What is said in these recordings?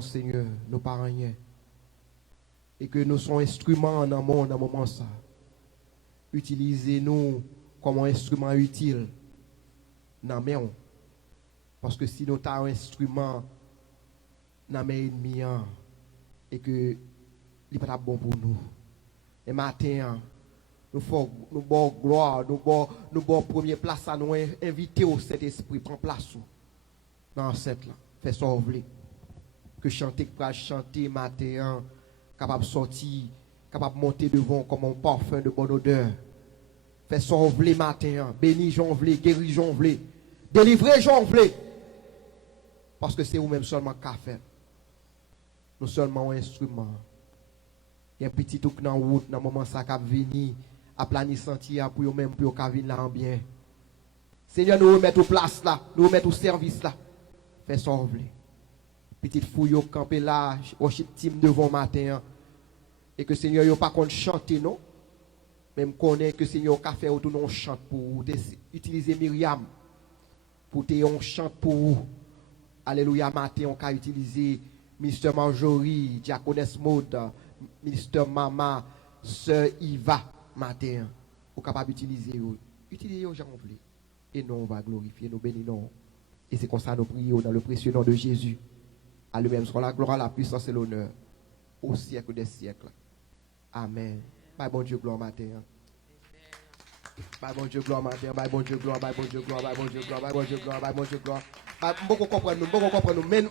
connaissance, Seigneur, nous pas rien. Et que nous sommes instruments dans le monde, dans le moment ça. Utilisez-nous comme un instrument utile dans le monde. Parce que si nous avons un instrument dans mes ennemis, et que ce n'est pas bon pour nous. Et matin, nous faisons bonne gloire, nous bonne première place à nous inviter au Saint-Esprit, prendre place dans cette là. Fais ça ouvrir. Que chanter, que chanter matin, capable de sortir, capable de monter devant comme un parfum de bonne odeur. Fais ça ouvrir matin, bénis j'en voulais, guéris j'en voulais, délivrer j'en voulais. Parce que c'est vous-même seulement qu'à faire. Nous seulement un instrument. Il y a un petit truc dans la route, dans le moment ça qui venu, à planifier sentier pour vous-même, pour vous venir là en bien. Seigneur, nous remettons place là, nous remettons au service là. Fais ça ouvrir. Petite fouille au campé là, worship team devant matin. Et que Seigneur, vous pas qu'on chanter non. Même connaît que Seigneur a fait autour nous chante pour vous. Utiliser Myriam pour te on chante pour vous. Alléluia matin on a utilisé Ministre Marjorie, Diaconesse Maud, Ministre Mama, Sœur Iva matin. Vous capable d'utiliser. Utilisez aux gens voulez. Et nous on va glorifier, nous bénissons. Et c'est comme ça nous prions dans le précieux nom de Jésus. À lui-même soit la gloire, la puissance et l'honneur au siècle des siècles. Amen. Bye bon Dieu gloire matin. Bye bon Dieu gloire matin. Bye bon Dieu gloire, bye bon Dieu gloire, bye bon Dieu gloire, bye bon Dieu gloire, bye bon Dieu gloire. Beaucoup comprendre nous, mais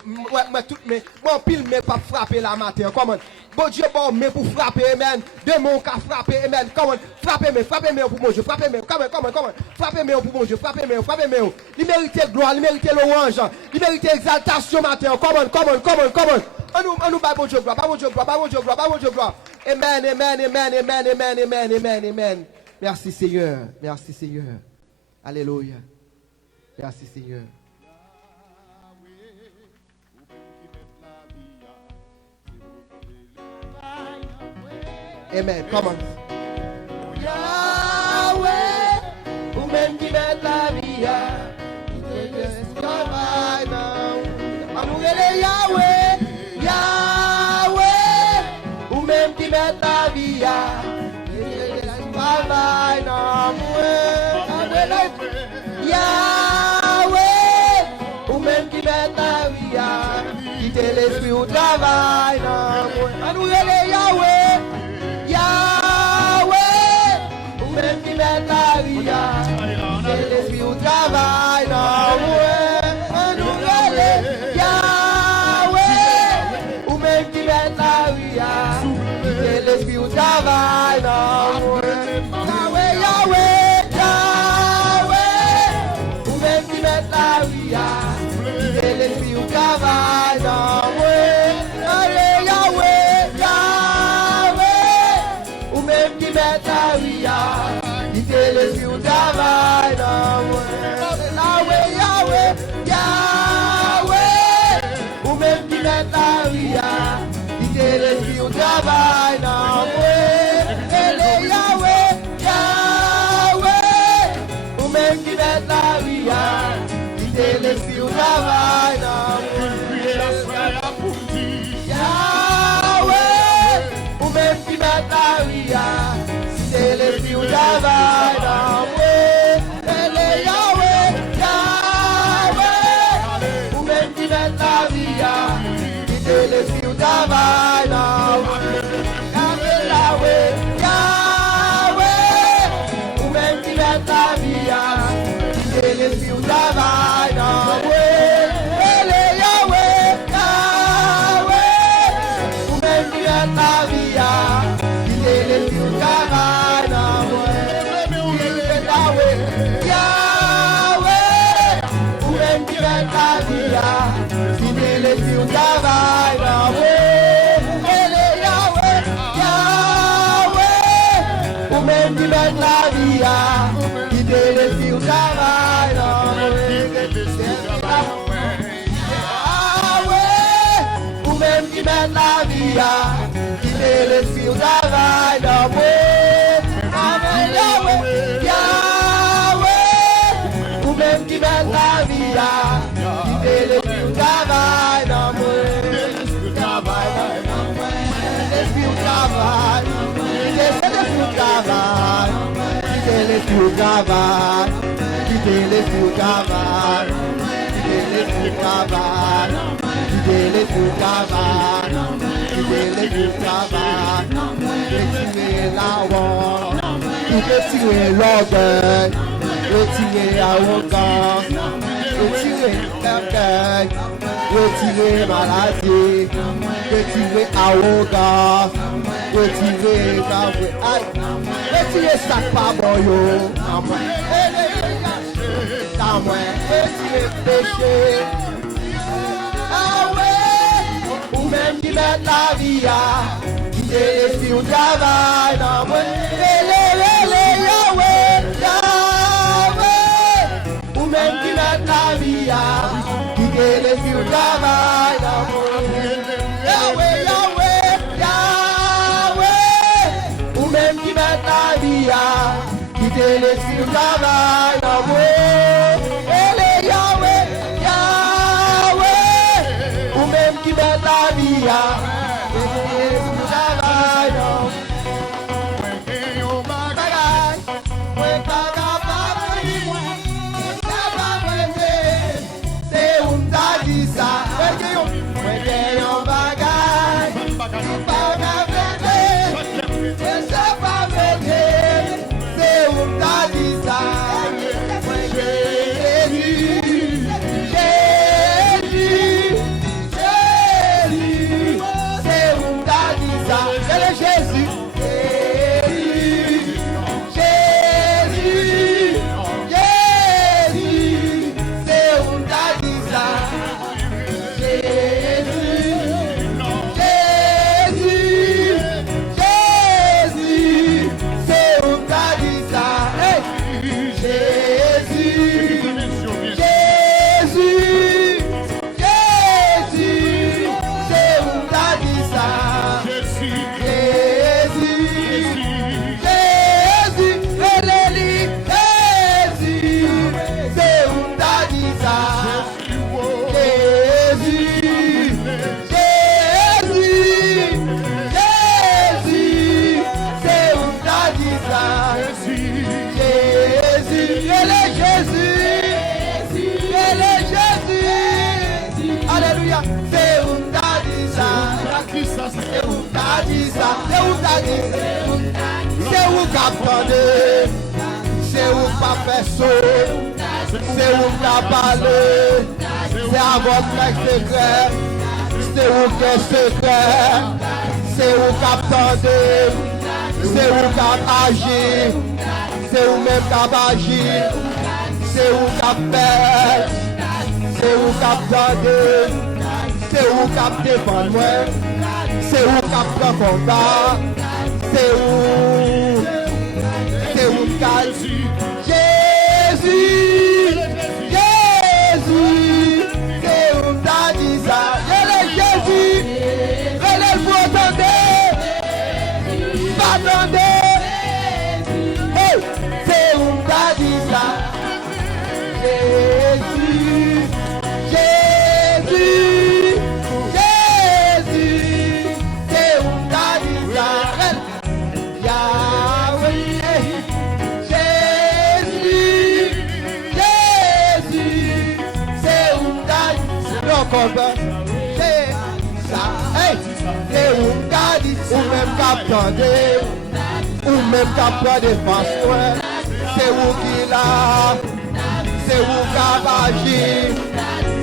tout mais bon pile mais pas frapper la matin. Comment? Bon Dieu bon mais pour frapper, amen. De mon cas frapper, amen. Comment? Frappez mais pour mon Dieu, frappez mais comment? Frappez mais pour mon Dieu, frappez mais. Il mérite gloire, il mérite louange, il mérite exaltation matin. Comment? On nous bon Dieu gloire, bon Dieu gloire. Amen. Merci Seigneur. Alléluia. Merci Seigneur. Amen. Come on. Yahweh, ou même qui met la vie, il te laisse travailler. Amourez Yahweh, ou même qui met la vie, il te laisse travailler. Yahweh, ou même qui met la vie, il te laisse au travail. Amourez Yahweh. Même qui met la vie, c'est l'esprit au travail, nous Yahweh, ou même qui met la vie, c'est l'esprit au travail, Yahweh, ou même qui met la vie, c'est l'esprit au travail, ou même qui met la vie. L'esprit au travail, Yahweh, ou même qui met la vie, il te l'esprit au travail, Yahweh, ou même qui met la vie, il te l'esprit au travail, Yahweh, ou même qui met la vie. C'est l'esprit au travail, Yahweh, ou même qui met la vie, c'est l'esprit au travail, Yahweh, ou même qui met la vie, c'est l'esprit au travail, Yahweh, ou même qui met la vie, c'est l'esprit au travail. travail, quitter l'esprit au travail, quitter l'esprit au travail, quitter l'esprit au travail, quitter l'esprit au travail, quitter l'esprit au travail, retirer la honte, retirer l'orgueil, retirer l'arrogance, retirer l'orgueil, retirer maladie, retirer arrogance, retirer retirer ça pas bon yo, retirer péché, ah ouais, ou même qui met la vie à, qui est si on travaille dans moi, ou même qui met la vie à, qui est si on travaille dans moi. Yahweh, Yahweh, Yahweh, ou même qui met la vie à, quitter les sur le travail, Yahweh, Yahweh, Yahweh, ou même qui met la vie à, quitter les sur le travail, c'est un dadisa, c'est où qu'attendez, c'est où pas faire c'est où qu'à parler, c'est à votre secret, c'est où qu'est secret, c'est où qu'attendez, c'est où qu'à agir, c'est où même qu'à agir, c'est où qu'à faire, c'est où qu'attendez, c'est où qu'à défendre moi. C'est où qu'a pris combat, c'est où qu'a Jésus, Jésus, c'est où t'as dit ça, Jésus, relève-vous, attendez, attendez, hey, c'est où t'as dit ça, Jésus, Jésus. C'est ça, hey, c'est où qu'a dit, ou même qu'a attendé, ou même qu'a pris défense, c'est où qu'il a, c'est où qu'a agi,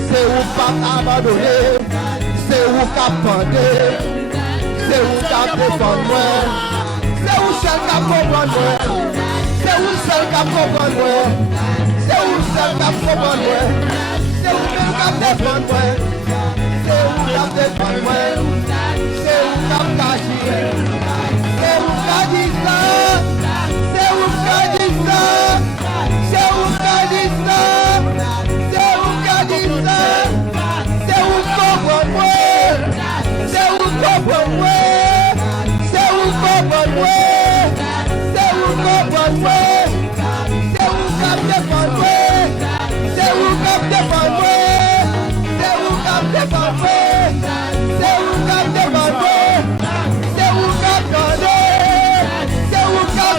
c'est où pas abandonné, c'est où qu'a pendé, c'est où qu'a défendu, c'est où seul qu'a comprendre, c'est où seul qu'a comprendre, c'est où seul qu'a comprendre. C'est où qu'a défendu, c'est où qu'a défendu, c'est où qu'a agi, c'est où qu'a dit ça, c'est où qu'a dit ça, c'est où qu'a dit ça, c'est où qu'a dit ça, c'est où comprendre, c'est où comprendre, c'est où comprendre, c'est où comprendre, c'est où qu'a défendu. C'est où qu'a défendu, c'est où qu'a défendu, c'est où qu'a défendu, c'est où qu'a donné, c'est où qu'a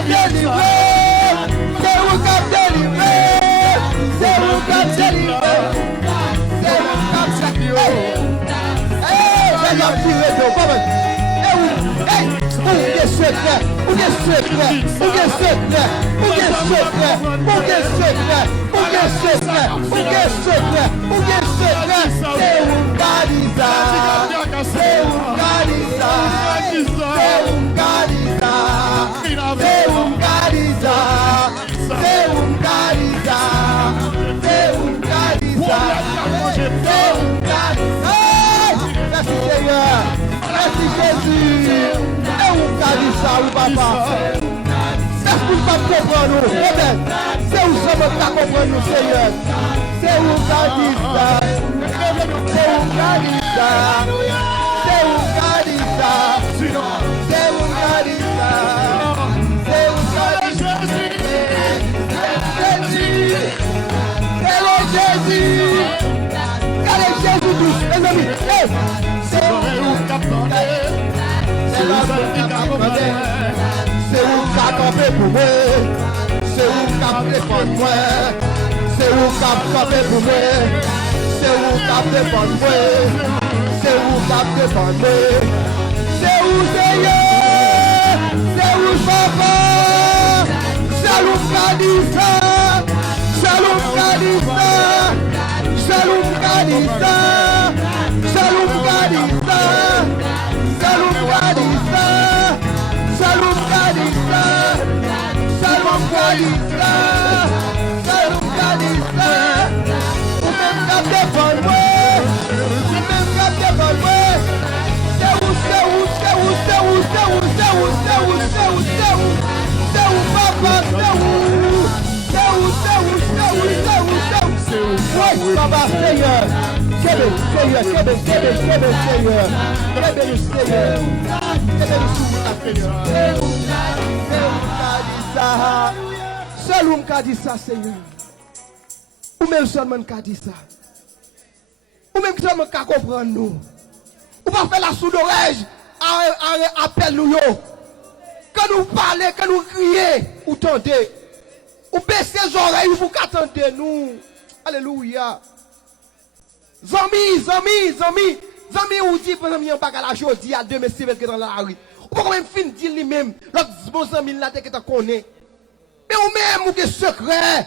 Seul ou m'a dit ça, Seigneur. Ou même seulement m'a dit ça. Ou même seulement m'a comprendre nous. Ou pas faire la sourde oreille, appel nous yo. Quand nous parlons, quand nous crions, ou tendez. Ou baissez les oreilles, vous qu'attendez nous. Alléluia. Zami, ou dit, par exemple, il y a la chose, il y a 2 messieurs qui sont dans la rue. Ou pas même fin dire lui-même, l'autre bon zami là, qui te connaît. Mais ou même, ou des secrets.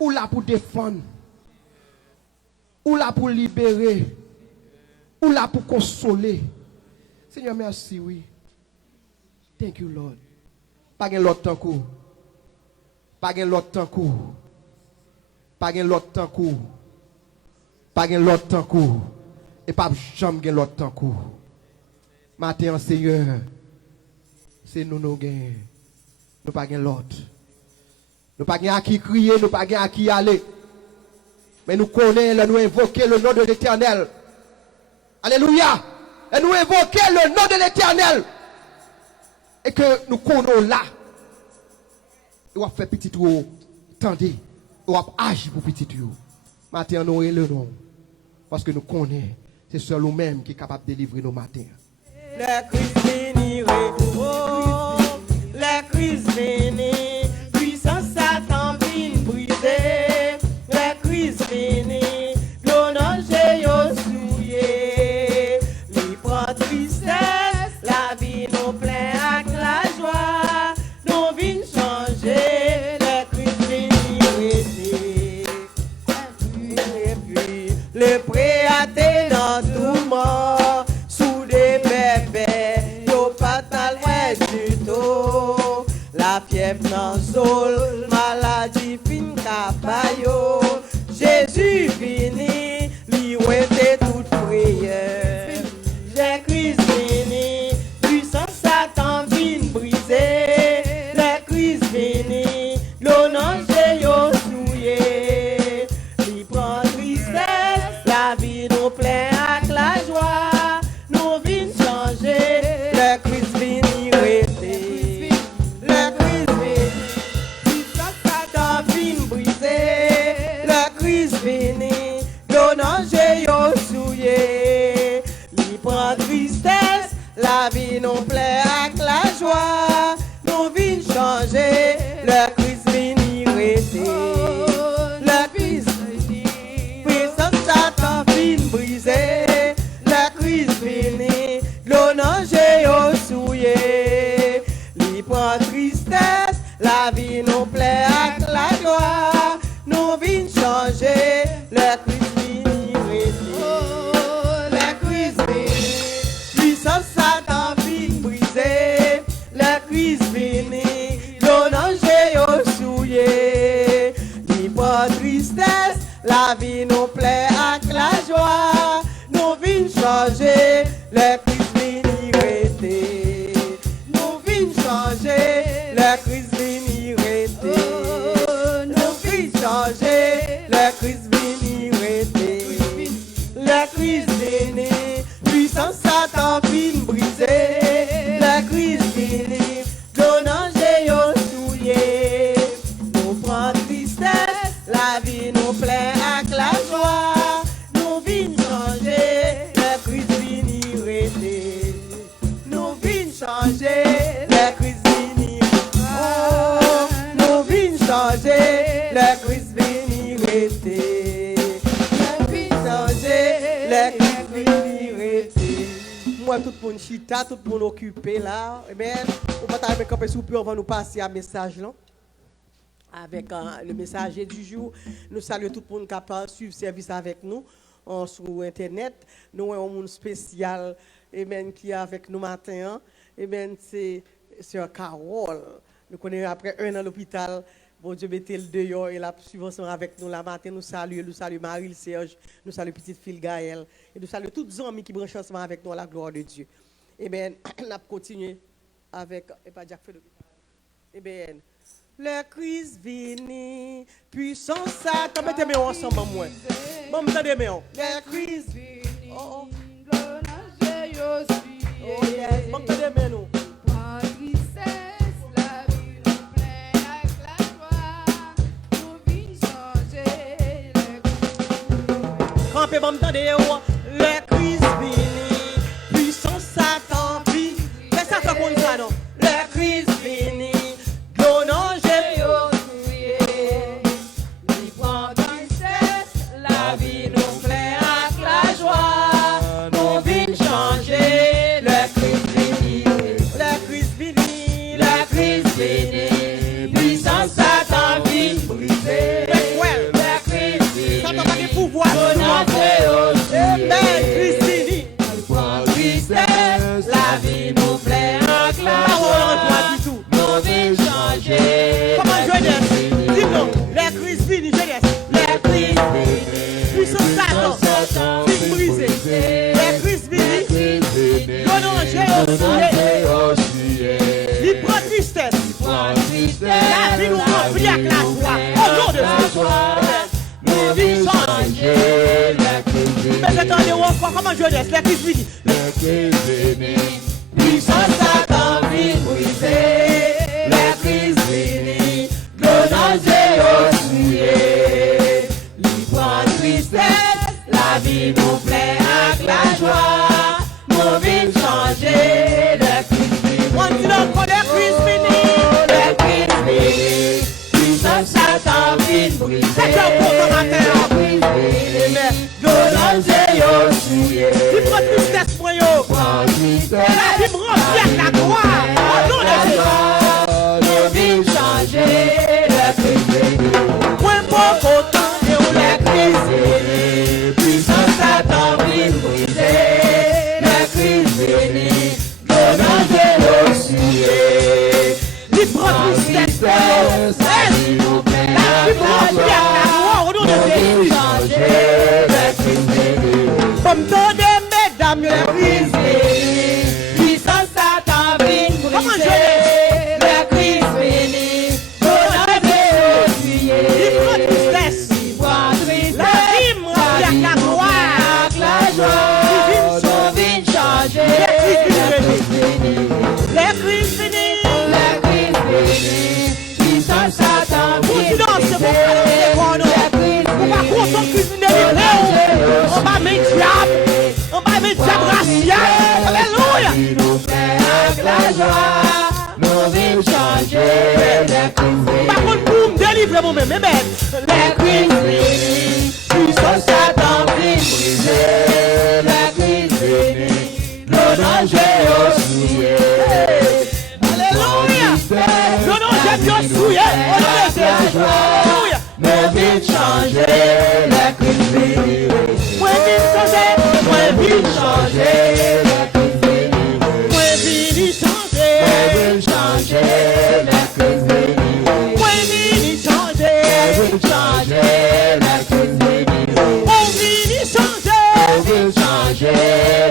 Ou là pour défendre. Ou là pour libérer. Ou là pour consoler. Seigneur, merci, oui. Thank you, Lord. Pas de l'autre temps coup. Pas de l'autre temps coup. Pas de l'autre temps coup. Pas de l'autre temps coup. Et pas jamais l'autre temps coup. Matin, Seigneur, c'est nous gagnons. Nous pas de l'autre. Nous pas à qui crier, nous pas à qui aller. Mais nous connaissons, nous invoquer le nom de l'Éternel. Alléluia. Et nous invoquer le nom de l'Éternel. Et que nous connaissons là. Et on va faire petit tout. Tendez. On va agir pour petit tout. Matin, nous le nom. Parce que nous connaissons. C'est seul nous-mêmes qui est capable de délivrer nos matins. La crise bénie, oh, la crise bénie, puissance Satan vient briser. La crise bénie, l'honneur j'ai souillé. Lui prend tristesse, la vie nous plein avec la joie. Nous vîmes changer, la crise bénie, et puis, le prêt à t'es dans tout le monde. Sous des bébés, yo patal est du tout. La fièvre dans sol, maladie fin capayo. Jésus vini, lui ouete toute prière. J'ai crise vini, puissance Satan vin briser. La crise vini, l'honneur j'ai yo souillé. Lui prend tristesse, la vie nous plein avec la joie. Nous vîmes changer, la crise vini rester. La crise vini, puissance Satan vin briser. La crise vini, l'honneur j'ai yo souillé. Lui prend tristesse, la vie nous plaît avec la joie. Nous vîmes changer, la crise vini rester. La crise vini, puissance Satan vin briser. La crise vini, l'honneur j'ai changer, les crises vini rete. Nous vin changer, les crises vini rete. Nous vin changer, les crises vini rete. Les crises vini, puissance Satan vin briser. Les crises vini, donnant yo souillé. Nous prend tristesse, la vie nous plaît avec la joie. Nous vin changer, les crises vini rete. Nous vin changer, les crises vini. Oh, nous vin changer, les crises vini rete. Nous vin changer, les crises vini rete. Moi, tout le monde chita, tout le monde occupé là. Amen. On va t'arriver camper sous peu, on va nous passer un message là. Avec le messager du jour. Nous saluons tout le monde qui a suivi le service avec nous sur Internet. Nous avons un monde spécial qui est avec nous matin. C'est Sœur Carole. Nous connaissons après un an à l'hôpital. Bon Dieu, mettez le dehors et la suivre avec nous la matin. Nous saluons Marie, Serge, nous saluons petite fille Gaëlle. Et nous saluons tous les amis qui branchent ensemble avec nous à la gloire de Dieu. On a continué avec. Et pas Jack Fedor. Les crises viennent, puissance Satan. Mettez-moi ensemble, moi. Bon, mettez-moi. Les crises viennent. Oh, yes. Bon, mettez-moi, nous. Campez, bon, mettez-moi. Les crises viennent, puissance Satan vit. Fais ça, ça comme ça, non? Les crises viennent. Comment je laisse la crise finie? La crise finie. Puissance Satan vient briser. La crise finie. Donnant Dieu souillé. Libre tristesse. La vie nous plaît avec la joie. Nous vîmes changer. La crise finie. On dit encore la crise finie. La crise finie. Puissance Satan vient briser. C'est un bon commentaire. La crise finie. Donnant Dieu souillé. Il prend tristesse pour yo. La vie me remplit la gloire. Au nom de Dieu. Nous vîmes changer. La crise finie. Point pour content et où la crise finie. Puissance Satan vient briser. La crise finie. Donnant Dieu souillé. Il prend tristesse pour yo. La vie me remplit la gloire. Au nom de Dieu. Comme toutes mesdames, les crises finie. Puissance Satan vient briser. La crise finie. Donnant Dieu souillé. Il prend tristesse. La vie me remplit la gloire. La joie. Nous vîmes changer. La crise finie. La crise finie. La crise finie. Puissance Satan vient briser. On va content cuisiner les léons. On va mettre diable. On va mettre diable racial. Alléluia. Nous fait avec la joie. Nous vîmes changer. Par contre, pour me délivrer moi-même, amen. La crise finie. Puissance Satan vient briser. La crise finie. Donnant Dieu souillé. Alléluia. Donnant Dieu souillé. Alléluia. Nous vîmes changer. La crise finie. Moi vîmes changer. Moi vîmes changer. La crise finie. Moi vîmes changer. Moi vîmes changer. La crise finie. Moi vîmes changer. Moi vîmes changer. La crise finie. Moi vîmes changer. Moi vîmes changer.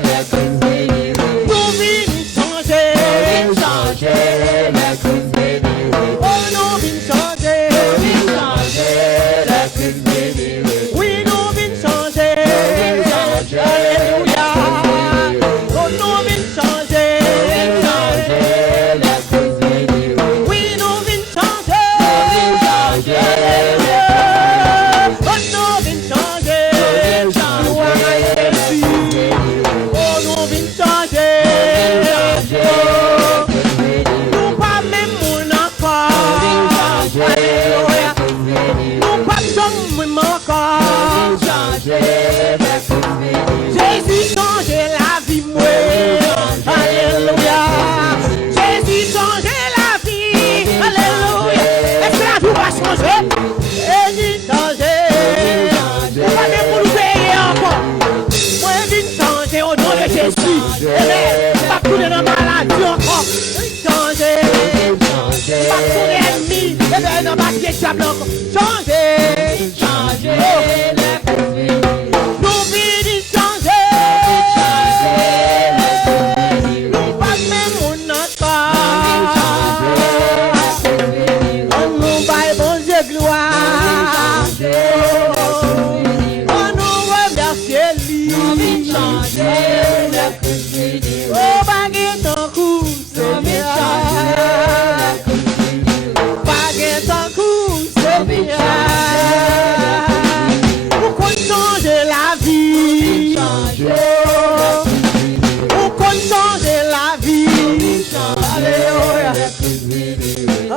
diable encore. Changer, changer, nous vini changer. Nous pas même on encore. On nous baille bon Dieu gloire. On nous remercie lui. Oh baguette ton coup, c'est bien. Baguette ton coup, c'est bien. Pour qu'on change la vie. Pour qu'on change la vie. Alléluia.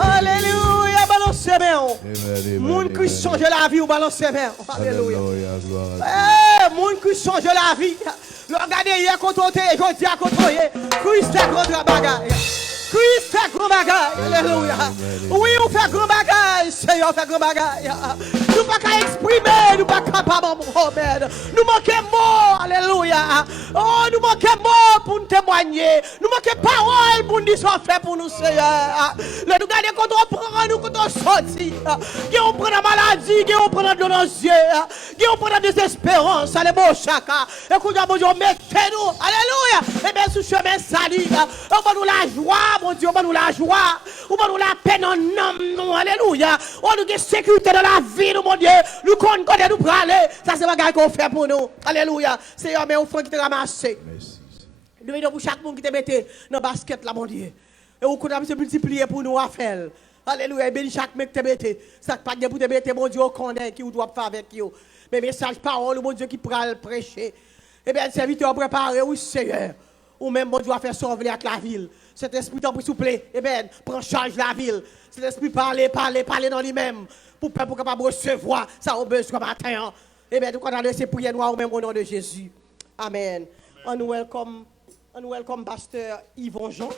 Alléluia. Balancez bien. Moun qui change la vie ou balancez bien. Alléluia. Moun qui change la vie. Regardez hier contre eux, je dis à contre eux. Christ fait grand bagaille. Christ fait grand bagaille. Alléluia. Oui, on fait grand bagaille. Seigneur fait grand bagaille. Nous pas qu'à exprimer, nous pas capables, nous manquons mots. Alléluia. Oh, nous manquons mots pour nous témoigner. Nous manquons paroles pour nous dire ce qu'on fait pour nous, Seigneur. Nous regardez quand on prend, nous quand on sortit. On prend la maladie, on prend de nos yeux, on prend la désespérance. Alléluia. Et qu'on a besoin de mettez-nous. Alléluia. Et bien, sous chemin sali, on va nous la joie, mon Dieu, on va nous la joie. On va nous la peine en nom. Alléluia. On nous a sécurité dans la vie, nous, mon Dieu. Nous connaissons, nous parler. Ça, c'est ce qu'on fait pour nous. Alléluia. Seigneur, mais on fait qui te ramassé. Nous venons pour chaque monde qui te mette dans le basket, là, mon Dieu. Et on compte se multiplier pour nous à faire. Alléluia. Et béni chaque mec qui te mette. Ça pas de pour te mettre, mon Dieu, on connaît qui doit faire avec vous. Mais message, parole, mon Dieu, qui pourra le prêcher. Eh bien, serviteur préparé, oui, Seigneur. Ou même, mon Dieu, à faire sauver avec la ville. Cet esprit t'en s'il vous plaît. Eh bien, prends charge de la ville. Cet esprit parler dans lui-même. Pour capable recevoir ça au besoin matin. Eh bien, nous condamnons ces prières noires au même au nom de Jésus. Amen. On nous welcome pasteur Yvon Jean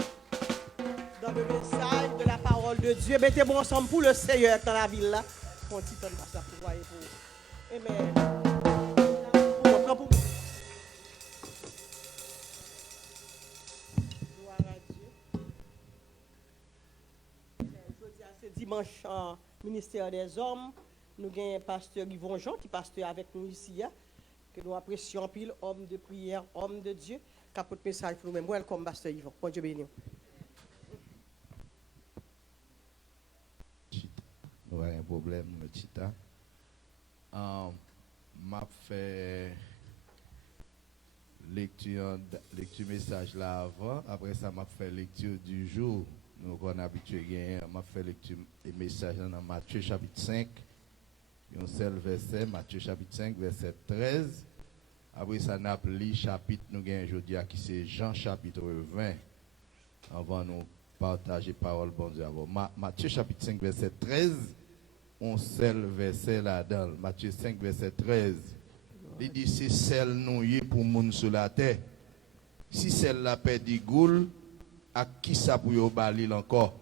dans le message de la parole de Dieu. Mettez-vous ensemble pour le Seigneur dans la ville là. Mon petit homme pasteur pour voir pour. Amen. Gloire à Dieu. C'est dimanche ministère des hommes. Nous avons pasteur Yvon Jean qui est pasteur avec nous ici. Que nous apprécions en pile, homme de prière, homme de Dieu. Capote message pour nous-mêmes. Welcome, pasteur Yvon. Bon Dieu béni. Nous avons un problème, le Chita. M'a fait lecture message là avant. Après ça, m'a fait lecture du jour. Nous sommes habitués à m'a fait lecture des messages dans Matthieu chapitre 5. Un seul verset, Matthieu chapitre 5, verset 13. Après ça, nous avons lu chapitre, nous avons aujourd'hui qui c'est Jean chapitre 20. Avant nous partager parole bon Dieu. Matthieu chapitre 5, verset 13. Un seul verset là-dedans. Matthieu 5, verset 13. Il dit c'est celle nous pour moun sur la terre. Si celle la perdit goule, à qui ça pour yo balil encore?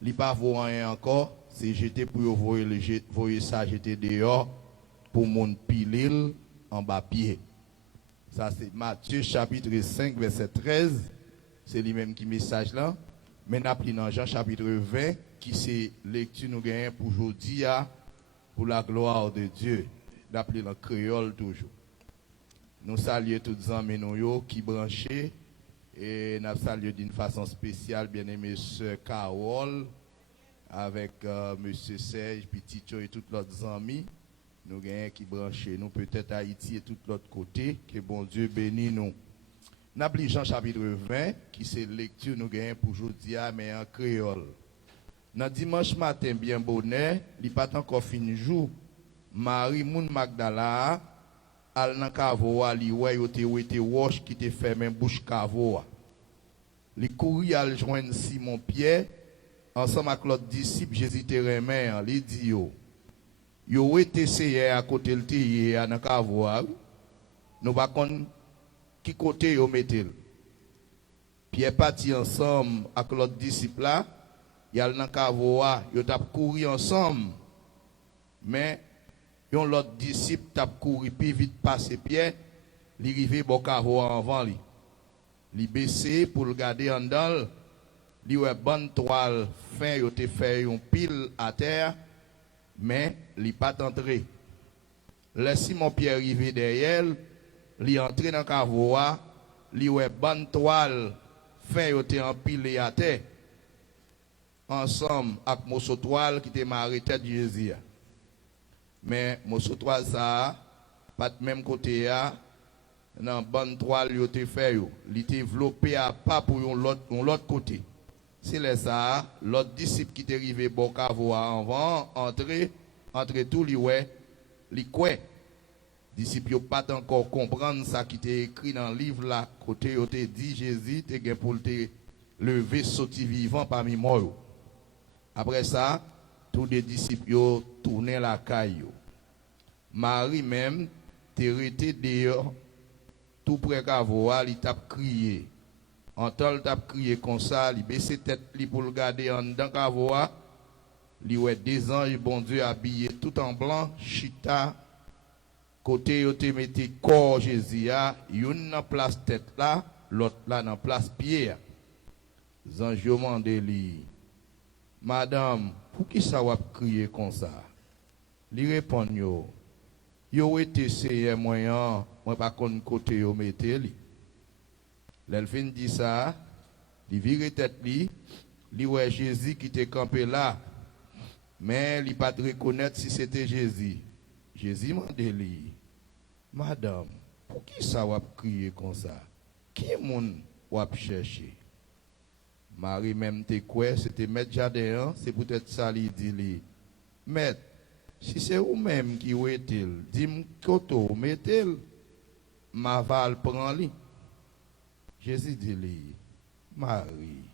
Li pas vaut rien encore, c'est jeter pour yo voyer ça jeter dehors pour moun pilil en bas pied. Ça c'est Matthieu chapitre 5 verset 13, c'est lui-même qui message là. Maintenant pris dans Jean chapitre 20 qui c'est lecture nous gagnons pour aujourd'hui pour la gloire de Dieu. D'appeler le créole toujours. Nous saluons tous les amis qui branchés et nous saluons d'une façon spéciale bien-aimé sœur Carole avec monsieur Serge, Petitio et tous les autres amis. Nous gagnons qui branchés. Nous peut-être Haïti et tout l'autre côté. Que bon Dieu bénisse nous. Nous appelons Jean chapitre 20 qui c'est lecture nous gagnons pour aujourd'hui mais en créole. Dans dimanche matin bien bonheur, il pas encore fini jour. Marie Moun Magdala al nan kavoa li wè yo te wash qui te fermé bouche kavoa. Li couri al joindre Simon Pierre ensemble avec l'autre disciple Jésus te remet li di yo été essayé à côté le te nan kavoa. Nous pas kon qui côté yo metel. Pierre parti ensemble avec l'autre disciple là, yal nan kavoa, yo tap couri ensemble. Mais l'autre disciple tap couru plus vite passer pied, li rive bokavo avant li. Li baissé pour le garder en dedans, li wè bonne toile fin yo te fait un pile à terre mais il pas entré. Le Simon Pierre arrivé derrière, il entré dans cavoa, il ouais bonne toile, fin yote empilé à terre. Ensemble avec morceau toile qui était marré tête Jésus. Mais morceau toile ça pas de même côté à dans bonne toile yo te fait yo, il était développé à pas pour l'autre côté. C'est là ça, l'autre disciple qui est arrivé bon cavoa avant entrer tout li ouais, li quoi. Disciples n'ont pas encore comprendre ça qui était écrit dans le livre là, côté yo te dit Jésus te gen pour te lever sorti vivant parmi morts. Après ça, tous les disciples ont tourné la caille. Marie même t'est resté dehors tout près qu'avoua, il t'a crié. En temps il t'a crié comme ça, il baissé tête pour le garder en dedans qu'avoua. Il ouais des anges bon Dieu habillés tout en blanc, chita côté yo te mette corps Jésus a, une dans place tête là, l'autre là dans place pied. Ange yo mande li, Madame, pour qui ça va crier comme ça? Li répond yo été c'est moyen, moi pas kon côté yo mette li. L'elfine dit ça, li vire tête li ouais Jésus qui était campé là. Mais il pas reconnaître si c'était Jésus. Jésus m'a dit, Madame, pour qui ça va crier comme ça? Qui est mon va chercher? Marie même te quoi, c'était Maître Jardin, c'est peut-être ça lui dit. Maître, si c'est vous-même qui est-il, dis-moi koto, mettez-le, ma val prend lui. Jésus dit, Marie.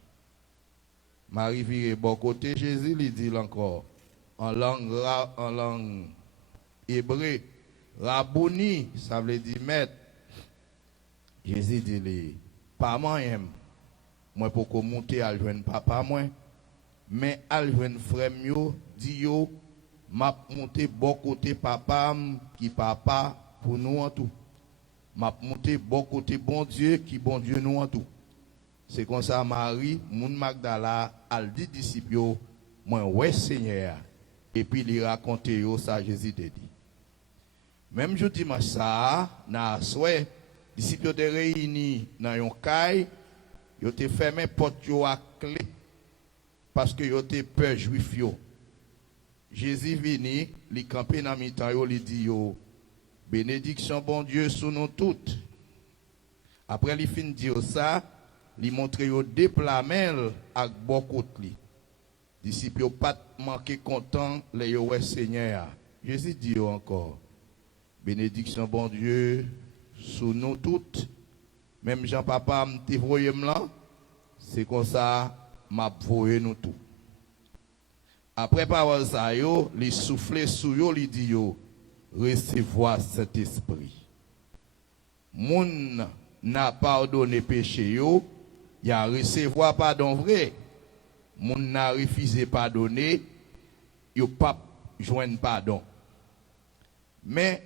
Marie vire bon côté, Jésus lui dit encore, en langue hébreu, Rabouni, ça veut dire maître. Jésus dit, pas moi, moi pour monter à joindre papa, moi, mais à joindre frère, dit yo, m'a monté bon côté papa, qui papa pour nous en tout. M'a monté bon côté bon Dieu, qui bon Dieu nous en tout. C'est comme ça, Marie, moun Magdala, al dit disciple, moi, ouais, Seigneur. Et puis, il raconte ça, Jésus te dit. Même je dis ça, na souhait, disciples étaient réunis dans un caille, ils étaient fermés porte à clé, parce que ils étaient peur juif yo. Jésus vini, li campé dans mi-temps, il dit yo, bénédiction bon Dieu sous nous toutes. Après, il fin dire ça, il montre yo déplamel avec beaucoup de li. Disciples pas manqué content les yo Seigneur. Jésus dit yo encore, bénédiction bon Dieu sous nous toutes. Même Jean Papa m'te voyé là, c'est comme ça m'a voyé nous tous. Après parole ça yo, li souffler sous yo, li dit yo, recevoir cet esprit. Moun n'a pardonné péché yo, y a recevoir pardon vrai. Moun n'a refusé pardonner, yo pas joindre pardon. Mais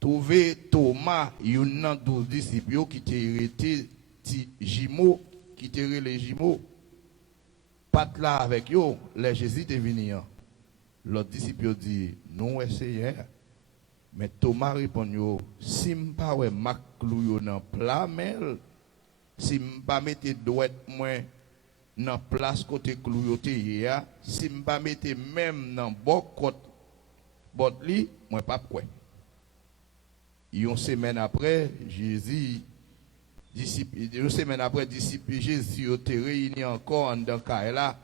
trouver Thomas, yon nan 12 disciples qui te rete ti jumeaux, qui te les jumeaux. Pas là avec yo, les Jésus te venu. L'autre disciple dit, non, Seigneur. Mais Thomas répond yo, si m'pa ouais mak clou yo nan plat mel, si m'pa mette doit moi nan place côté clou yo te ya, si m'pa mette même nan bon côté bot li, moi pas quoi. Une semaine après, Jésus, une semaine après, disciple Jésus était réuni encore en dans là.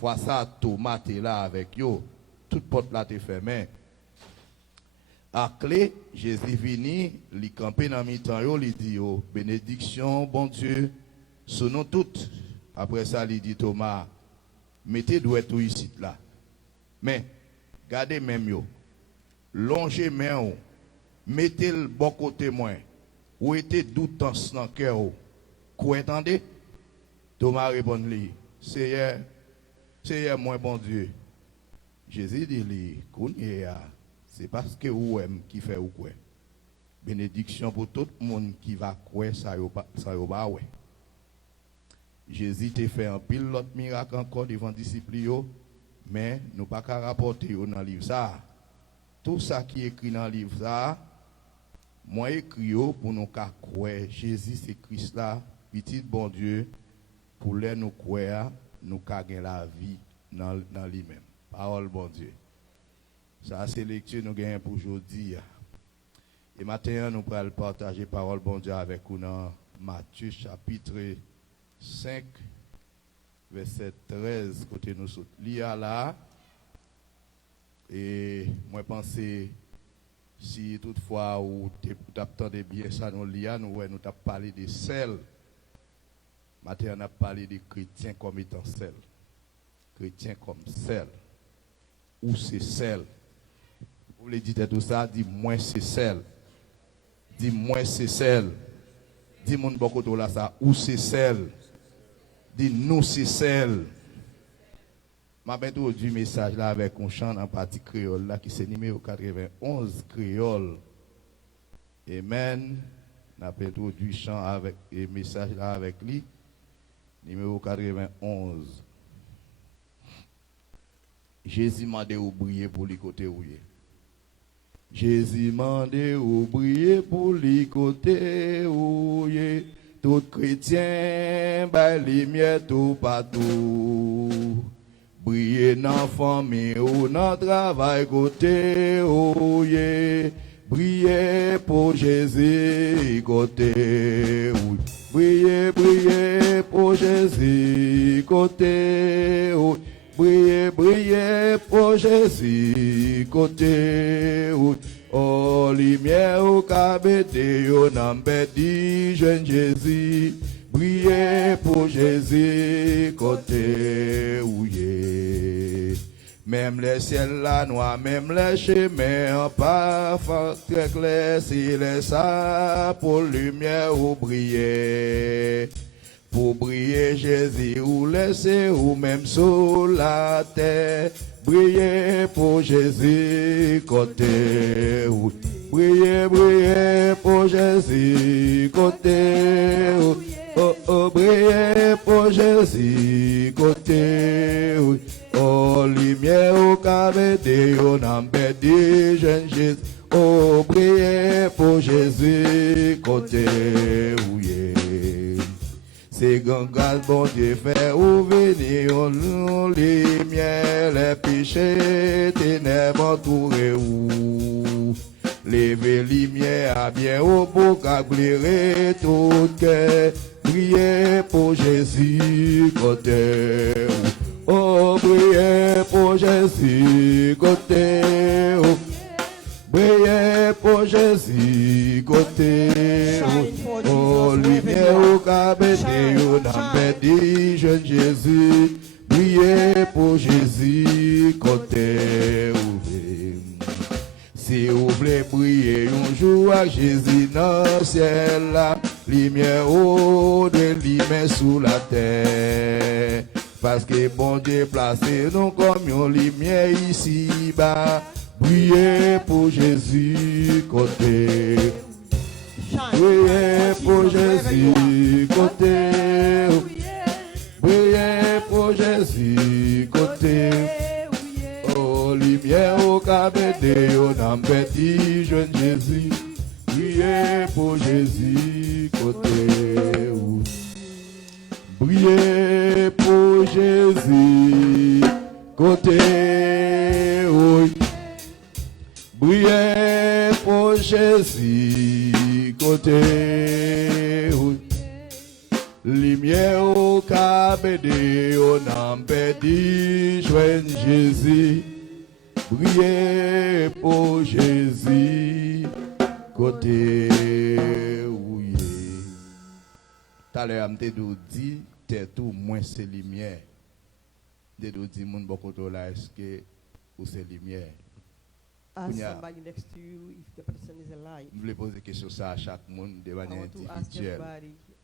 Fois ça, Thomas était là avec yo. Toute porte là était fermée. À clé, Jésus vini, li campé dans mi-temps yo, li dit yo, bénédiction, bon Dieu, sous nous toutes. Après ça, il dit Thomas, mettez doigt tout ici là. Mais, gardez même yo, longez main yo. Mettez le bon côté moins. Où était doutance dans le cœur? Vous entendez? Thomas répond lui, Seigneur, moi bon Dieu. Jésus dit lui, c'est parce que vous aimez qui fait ou quoi. Bénédiction pour tout le monde qui va quoi ça y va ouais. Jésus t'a fait un pile l'autre miracle encore devant les disciples. Mais nous pas qu'à rapporter dans le livre ça. Tout ça qui est écrit dans le livre ça, moi écrit pour nous croire Jésus c'est Christ là, petit bon Dieu, pour les nous croire, nous gagner la vie dans lui-même. Parole bon Dieu. Ça c'est lecture nous gagnons pour aujourd'hui. Et maintenant nous allons partager parole bon Dieu avec vous dans Matthieu chapitre 5 verset 13 côté nous saute. Lia là et moi penser si toutefois ou t'attendez bien ça nous lia nous t'a parlé de sel. Maintenant on a parlé de chrétiens comme étant sel. Chrétiens comme sel. Ou c'est sel. Vous voulez dire tout ça, dis-moi c'est sel. Dis-moi c'est sel. Dis mon beaucoup là ça, où c'est sel. Dis nous c'est sel. M'a introduit du message là avec un chant en partie créole là qui c'est numéro 91 créole. Amen. N'a introduit du chant avec et message là avec lui numéro 91. Jésus m'a dit ou briller pour les côtés ouillé. Jésus m'a dit ou briller pour les côtés ouillé. Tout chrétien, bah lumière tout partout. Briller dans la famille ou dans le travail côté ouillé. Briller pour Jésus côté ouillé. Briller, briller pour Jésus côté ouillé. Briller, briller pour Jésus côté ouillé. Oh, lumière au cabete, on a dit jeune Jésus. Briller pour Jésus côté ouillé. Même les ciels la noix, même les chemins pas très clair, si les ça pour lumière ou briller. Pour briller Jésus ou laisser ou même sur la terre. Briller pour Jésus côté ou briller, briller pour Jésus côté ou oh oh briller pour Jésus côté ou oh lumière au cabete on a dit jeune Jésus oh briller pour Jésus côté ou yeah. C'est grand grâce bon Dieu fait ou venir on nous lumière les péchés ténèbres entourés ou lever lumière à bien au beau qu'à éclairer tout cœur prier pour Jésus côté ou oh prier pour Jésus côté ou prier pour Jésus côté ou oh lumière au cabete on a dit jeune Jésus prier pour Jésus côté ou si vous voulez briller un jour à Jésus dans le ciel, la lumière au de lumière sous la terre. Parce que bon Dieu placé nous comme une lumière ici bas. Briller pour Jésus côté. Briller pour Jésus côté. Briller pour Jésus côté. Oh, lumière au cabete, on a petit jeune Jésus. Briller pour Jésus côté. Briller pour Jésus côté. Briller pour Jésus côté. Lumière au cabede, on a petit jeune Jésus. Briller pour Jésus côté ouillé. Tout à l'heure, je t'ai dit, t'es tout moins c'est lumière. Je t'ai dit, mon beaucoup là, est-ce que ou c'est lumière? Ask somebody next to you if the person is a light. Je voulais poser question ça à chaque monde de manière individuelle.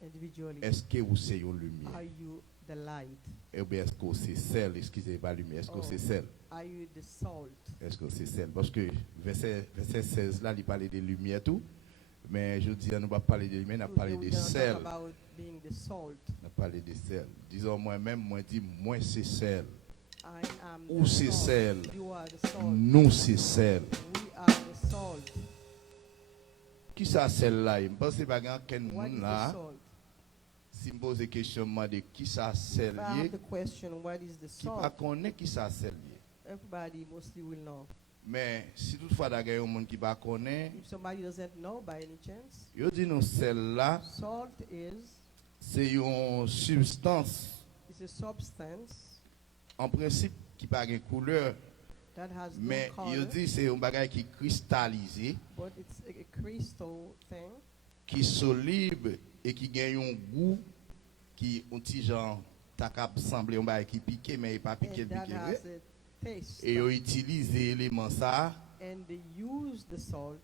Individually. Est-ce que vous c'est une lumière? Are you the light? Ou bien est-ce que c'est sel? Excusez-moi, lumière. Est-ce que c'est sel? Are you the salt? Est-ce que c'est sel? Parce que verset 16 là, il parlait de lumière tout. Mais je dis, on ne va pas parler de lumière, on va parler de sel. On being the salt. va parler de sel. Disons moi-même, moi dis, moi c'est sel. I am Ou the c'est salt. sel. You are the salt. Nous c'est sel. We are the salt. Qui ça sel là? Je pense que pas grand ken What is moun the là. salt? Si me pose question de qui ça sel If I lié, have the question, what is the qui pas salt? connaît qui ça sel lié. Everybody mostly will know. Mais si toutefois il y a un monde qui pas connaît, If somebody doesn't know by any chance, yo dit nous sel là, salt is c'est une substance a substance en principe qui pas de couleur, that has no mais color, yo dit c'est un bagage qui cristallisé, but it's a crystal thing qui solide et qui gagne un goût qui un petit genre ta cap semble un bagage qui piqué mais il pas piqué and that piqué. has a taste. Et yo utilise élément ça And they use the salt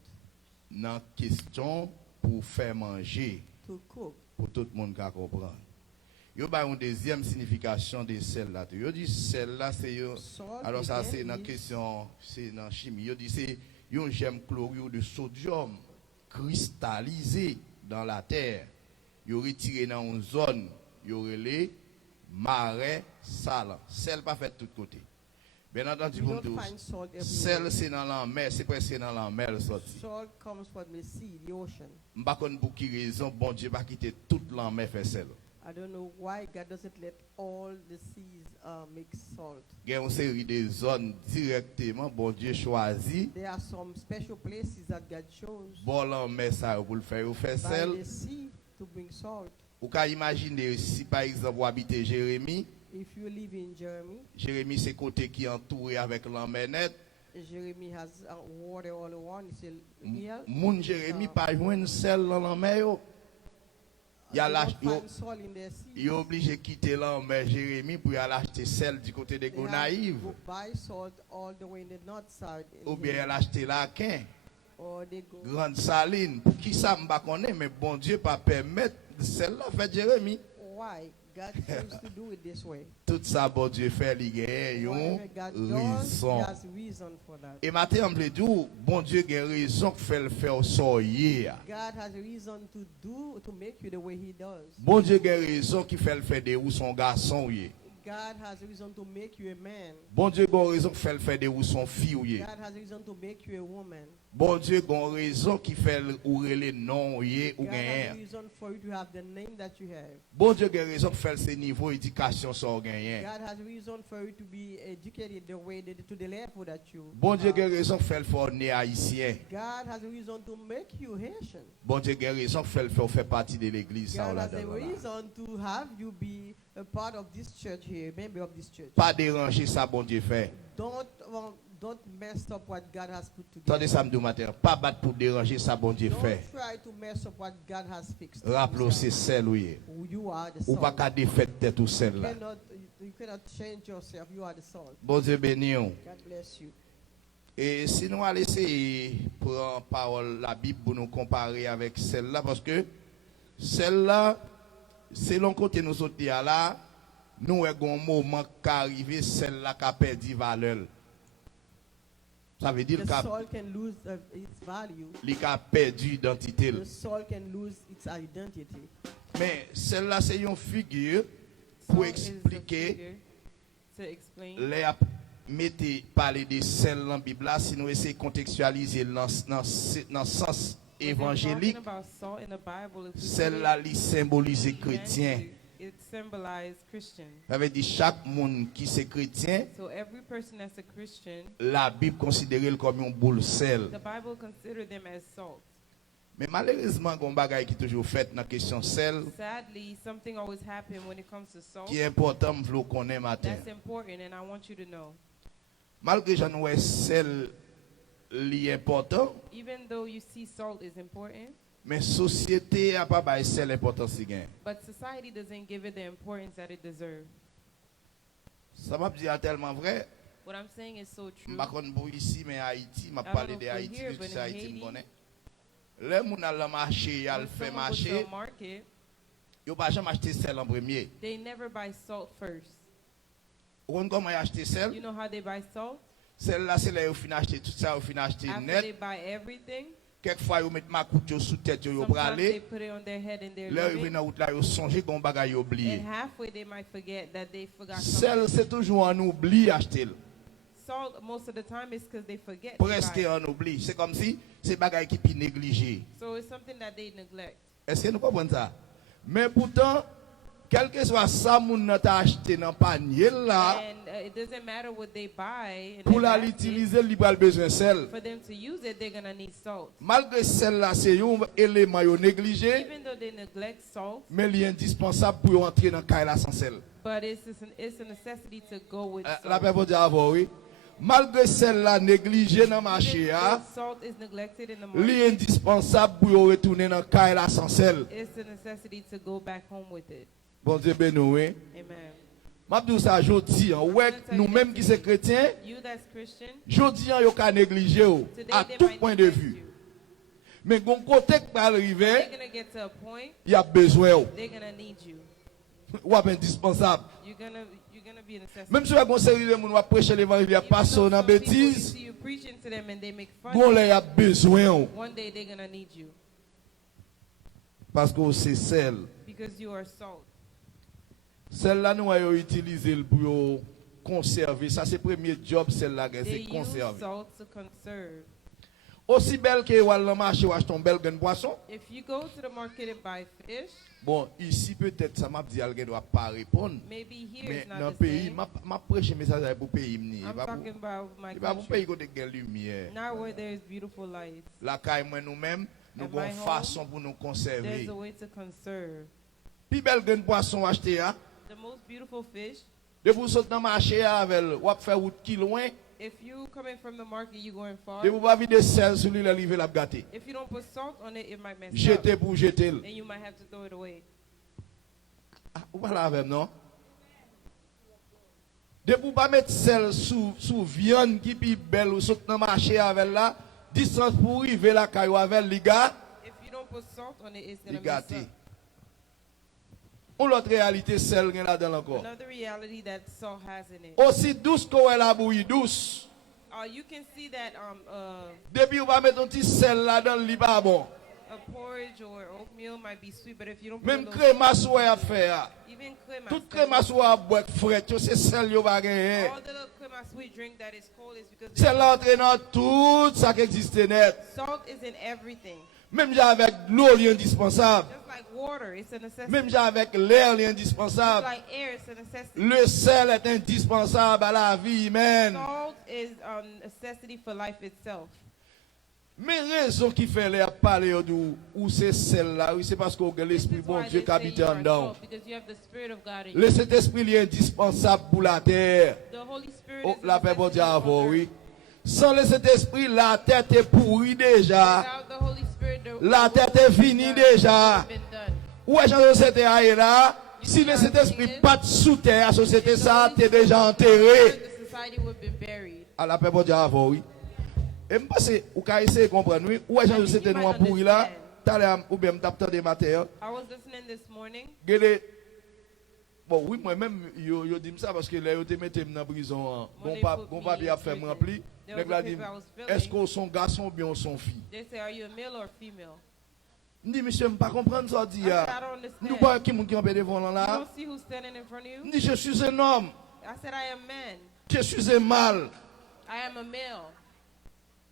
dans question pour faire manger to cook. pour tout le monde qui comprendre. Yo ba une deuxième signification de sel là. Yo dit sel là c'est yo Salt alors ça again c'est dans is- question c'est dans chimie. Yo dit c'est un gemme chlorure de sodium cristallisé dans la terre. Yo retiré dans une zone, yo relé marais sale. Sel pas fait de tous côtés. Bien entendu We pour don't nous find salt sel everywhere. c'est dans la mer, c'est presque dans la mer sorti. Salt comes from the sea, the ocean. M'pa konn pour qui raison bon Dieu pas quitter toute la mer faire sel. I don't know why God doesn't let all the seas make salt. Il y a une série de zones directement bon Dieu choisi There are some special places that God chose bon la mer ça pour le faire ou faire by sel. the sea to bring salt. Ou ka imaginer si par exemple vous habitez Jérémie, If you live in Jeremy, Jérémie c'est côté qui est entouré avec la mer net. Jeremy has water all around. It's a hill. Moun Jérémie pas joindre sel dans la mer yo. Il a They lâché don't find salt in their sea. il est obligé de quitter la mer Jérémie pour aller acheter sel du côté de They have Gonaïve to go buy salt all the way in the north side. in ou bien here. aller acheter Laquin. Or they go. Grande Saline, pour qui ça m'ba connaît, mais bon Dieu pas permettre celle-là fait Jérémie. Why? God chose to do it this way. Tout ça bon Dieu fait li gagne Whatever God does, raison. He has reason for that. Et maintenant on peut dire bon Dieu gagne raison que fait le faire soyer. God has a reason to make you the way He does. Bon Dieu gagne raison qui fait le faire de ou son garçon yé. God has a reason to make you a man. Bon Dieu gagne raison qui fait le faire de ou son fille yé. God has a reason to make you a woman. Bon Dieu gagne raison qui fait ou relé non yé ou God has a gagne. reason for you to have the name that you have. Bon Dieu gagne raison qui fait ce niveau éducation so gagne. God has a reason for you to be educated the way that, to the level that you Bon Dieu are. gagne raison qui fait le faire né haïtien. God has a reason to make you Haitian. Bon Dieu gagne raison qui fait le faire partie de l'église ça God là has a dedans là. reason to have you be a part of this church here, member of this church. Pas déranger ça bon Dieu fait. Don't mess up what God has put Attendez together. ça me dit matin, pas battre pour déranger ça bon Dieu Don't fait. try to mess up what God has fixed. Rappelez c'est himself. celle oui. You are the Ou pas salt. qu'à défaire tête ou celle là. You cannot change yourself. You are the salt. Bon Dieu béni. On. God bless you. Et si nous allons essayer prendre parole la Bible pour nous comparer avec celle-là parce que celle-là selon côté nous autres là, nous avons un moment qui arrivé celle-là qui a perdu valeur. Ça veut dire The salt can lose its value. qu'il a perdu identité. The salt can lose its identity. Mais celle-là, c'est une figure pour expliquer, to explain les mettez parler de celle dans la Bible là, si nous essayons de contextualiser dans le sens when they're évangélique, talking about salt in the Bible, if we put celle-là, it elle symbolise chrétien. evangelically, it symbolizes Christian. Ça veut dire chaque monde qui est chrétien, So every person that's a Christian, la Bible considère comme un boule sel. the Bible considers them as salt. Mais malheureusement, il y a un bagage qui est toujours fait dans la question sel, Sadly, something always happens when it comes to salt. qui est important, je veux qu'on ait matin. That's important, and I want you to know. Malgré que j'en ai sel, li important, Even though you see salt is important, mais société a pas bail sel important si gain. but society doesn't give it the importance that it deserves. Ça m'a dit tellement vrai. What I'm saying is so true. Pas qu'on pour ici mais Haïti, m'a I don't parlé know de for Haïti, here, mais but c'est in Haïti Haiti, me connaît. Les moun al le marché, y a le When fait someone goes to marché, a market, yo pas jamais acheter sel en premier. they never buy salt first. On comment y acheter You sel? know how they buy salt? Celle là c'est là où fin acheter tout ça, où fin acheter After net. they buy everything, quelquefois ils mettent ma coupe sous tête yo pour Sometimes they aller. put it on their head and they're Là ils living. viennent dans route là ils songent qu'on bagaille oublié. And halfway they might forget that they forgot Sel something. c'est toujours un oubli acheter. Salt, most of the time, is because they forget. to Presque buy it. un oubli. C'est comme si c'est bagaille qui est négligé. So it's something that they neglect. Est-ce que nous comprenons ça? Mais pourtant, quel que soit ça moun nan t'a acheté dans panier là, And it doesn't matter what they buy. In pour their la basket, l'utiliser, il va besoin sel. for them to use it, they're going to need salt. Malgré sel là, c'est un élément yo négligé, Even though they neglect salt, mais il est indispensable pour entrer dans caille là sans sel. but it's a necessity to go with La salt. paix pour dire avant, oui. Malgré sel là négligé dans le marché, Even ah, though salt is neglected in the il est market, indispensable pour yo retourner dans caille là sans sel. it's a necessity to go back home with it. Bon Dieu béni, oui. Amen. M'a dit ça jodi, ouais, nous-mêmes qui sommes chrétiens, You that's Christian, jodi yo ka négligé today à they tout might point de neglect vue. you. Mais gon côté qui va arriver, They're going to get to a point, il y a besoin ou. they're going to need you. Ou indispensable. You're going to be a necessity. Même si on série de moun va prêcher l'évangile, il y a Even pas though son some people, you bêtise, see you preaching to them and they make fun gon of là you, y a besoin ou. one day they're going to need you Parce que c'est sel. because you are salt. Celle là nous avons utilisé pour yo conserver. Ça c'est le premier job celle là They c'est use conserver. salt to conserve. Aussi belle que ou dans le marché ou acheter un bel grain poisson. If you go to the market and buy fish, Bon, ici peut-être ça m'a dit elle doit pas répondre. maybe here Mais it's dans not le the pays, same. m'a prêché message pour pays ni. I'm talking about my Il va pour pays country, côté de lumière. not where there's beautiful lights. La caille moi nous-mêmes, nous At avons my une home, façon pour nous conserver. There's a way to conserve. Puis bel grain poisson acheté hein. The most beautiful fish, De vous sortir dans le marché avec ou faire route qui loin, if you coming from the market, you going far. de vous pas vider sel sur lui la liver la gâter. If you don't put salt on it, it might mess up. Jeter pour jeter. And you might have to throw it away. Ah, ou pas là avec non? De vous pas mettre sel sous viande qui pi belle ou sortir dans le marché avec là, distance pour arriver la caillou avec les gars, If you don't put salt on it, it's les going to mess gâter. up. Ou l'autre réalité sel gen là dans encore. Another reality that salt has in it. Aussi douce qu'on est la bouillie douce. You can see that Depuis vous pas mettre un petit sel là dans le lit pas bon. a porridge or oatmeal might be sweet, but if you don't put Même a little crème à salt, soie à faire. even crema, Toute crème à soie à boire frais, c'est sel yo va gagner. all the little crema sweet drink that is cold is because Sel là entre dans tout ça qui existe net. salt is in everything. Même j'ai avec l'eau il est indispensable. Just like water, it's a necessity. Même j'ai avec l'air il est Just indispensable. like air, it's a necessity. Le sel est indispensable à la vie humaine. Salt is a necessity for life itself. Mais raison qui fait les parler où c'est sel là, oui, c'est parce qu'on a l'esprit This is bon why Dieu they qui say habite you en are dedans. salt, because you have the Spirit of God in Le you. Saint-Esprit il est indispensable pour la terre. The Holy Spirit Oh, is a la paix bon necessity Dieu for avant, earth. oui. Sans le Saint-Esprit, la terre est pourrie déjà. Without the Holy Spirit, the La work terre est finie has déjà. been done. Où est la société là? Si le Saint-Esprit pas sous terre, la société ça, t'es déjà enterré. The society would be buried. À la paix bon Dieu avant, oui. Et je pense que vous pouvez essayer de comprendre, oui. Où est la société nous pourrie là? T'as l'air, ou bien t'as des matériaux. I was listening this morning. Bon, oui, moi-même, yo dit ça parce que là, yo te mette dans la prison. When they Bon put me papier a in fait prison, rempli. there was Nèg a la dit, paper I was est-ce filling. qu'on son garçon ou bien son fille? They say, are you a male or female? Je dis, monsieur, je ne pas comprendre ça. I said, I don't Nous understand. pas qui moun qui en devant You là. don't see who's standing in front of Je you? dis, je suis un homme. I said, I am man. Je suis un mâle. I am a male.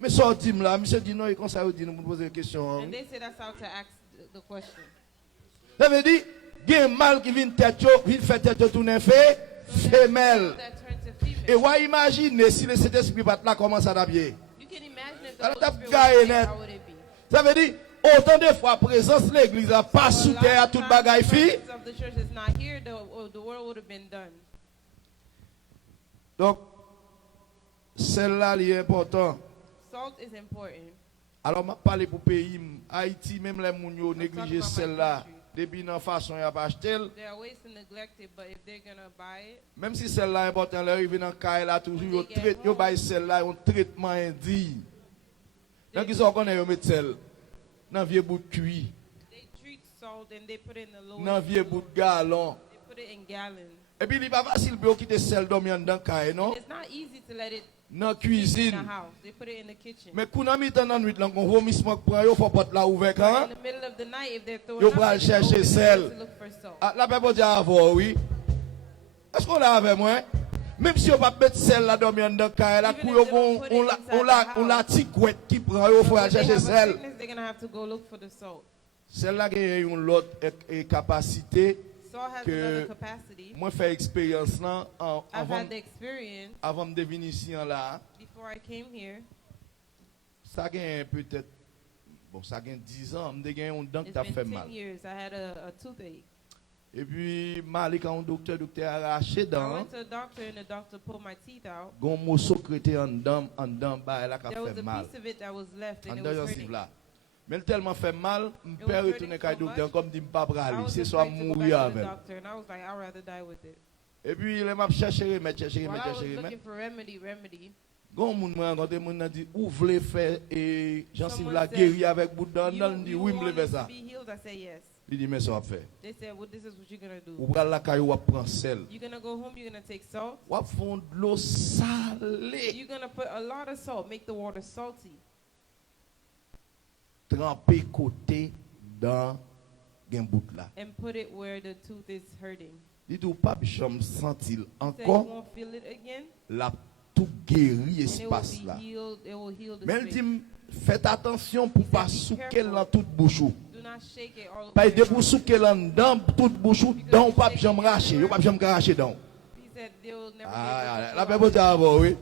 Mais ça dit là, monsieur dit non, il comme ça, il dit, nous nous poser des questions. And they say that's how to ask the question. Ça veut dire, il y a un mâle qui vient tête, vient faire tête tourner fait, femelle. That turn to female. Et ouais, imaginez si le Saint-Esprit bat là, comment ça d'habiller. You can imagine if the Alors, Holy t'as Spirit gagné was there, net. how would it be? Ça veut dire, autant de fois, présence de l'église a pas So a sous lot terre, of toute times bagaille the fille. presence of the church is not here, the world would have been done. Donc, celle-là, elle est importante. Salt is important. Alors, je parle pour le pays. Haïti, même les gens qui négligent talking about my celle-là. country. Depuis dans la façon, ils ont acheté. There are ways to neglect it, but if they're gonna buy it, Même si celle-là est importante, ils viennent dans le cas, là, toujours, ils ont celle-là, un traitement indigne. Donc, ils ont connaît, ils mettent celle. Dans le vieux bout de cuit. they treat salt and they put it in the lowest. Dans le vieux bout de galon. They put it in gallons. Et puis, il n'est pas facile pour quitter celle dormir dans le cas, non? It's not easy to let it dans la in cuisine. the house. They put it in the kitchen. Mais quand on met dans la nuit, là, on vomissement prend, il faut pas la ouvert In hein. the middle of the night, if they're throwing Yo up, pral they can chercher open it sel. to look for salt. Ah, la Bible dit avant, oui. Est-ce qu'on l'a avec moi? Même si on va mettre sel là dans le caille, là, on la tigouette qui prend, il faut But aller they chercher have a sel. sickness, they're gonna have to go look for the salt. Celle là qui a une autre capacité Salt has que another capacity. moi fait expérience là I've had the experience avant de venir ici là. before I came here. Ça gagne peut-être bon ça gagne 10 ans, me gagne un dent qui It's t'a been fait 10 mal. years. I had a toothache. Et puis Mali quand un docteur arraché I dent, went to a doctor and the doctor pulled my teeth out. gon morceau crété en dent bah là qui There was fait a mal. piece of it that was left En and it dedans was gencive hurting. là. Mais il tellement fait mal, me was père hurting retourner so chez docteur much. comme dit me pas I braler, was c'est soit afraid to go mourir back to the avec. doctor and I was like, I'd rather die with it. Et puis il m'a cherché remède, cherché While remède, I was cherché remède. looking for remedy, Gon moun m'a rencontré moun nan dit ou vle faire et gencive Someone la said, guéri avec bout dent, you, nan dit you oui me want lever it to ça. be healed? I said yes. Il dit mais ça va faire. They said, well, this is what you're gonna Ou do. pral la caillou ou prend sel. You're gonna go home, you're gonna take salt. Ou fond de l'eau salée. You're gonna put a lot of salt, make the water salty. Tremper côté dans gen bout là. And put it where the tooth is hurting. Dit ou pas jam sentil He said you encore won't feel it again, la tout guéri and it will espace be là. healed. It will heal the Mais il space. dit faites attention pour pas souquer dans toute bouche. Do not shake it all Pas over. de your pour mouth. souquer dans toute bouche, dans pas jam racher, yo pas jam racher dans. He said they will never Ah, be la able to Bible dit avant oui.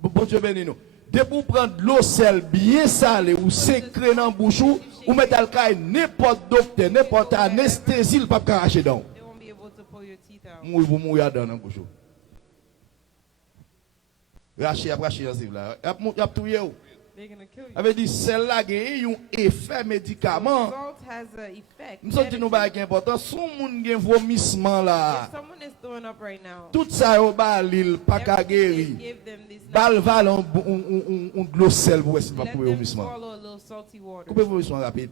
Bon Dieu béni nous. De pour prendre l'eau sel bien salée ou secret dans bouche ou mettre alcaï n'importe docteur, n'importe anesthésie, il pas cracher dans. They won't be able to pull your teeth out. Mourir pour mourir dans la bouche. Racher après racher là. Y a tout yo. They're gonna kill you. Avait dit celle-là a un effet médicament. Salt has an effect. Nous sommes dit nous pas important. Son moun gen vomissement là. If someone is throwing up right now, Tout ça yo ba l'île pas ka everything guéri. they give them this Bal val on de l'eau sel pour essayer de let couper them vomissement. swallow a little salty water. Couper vomissement rapide.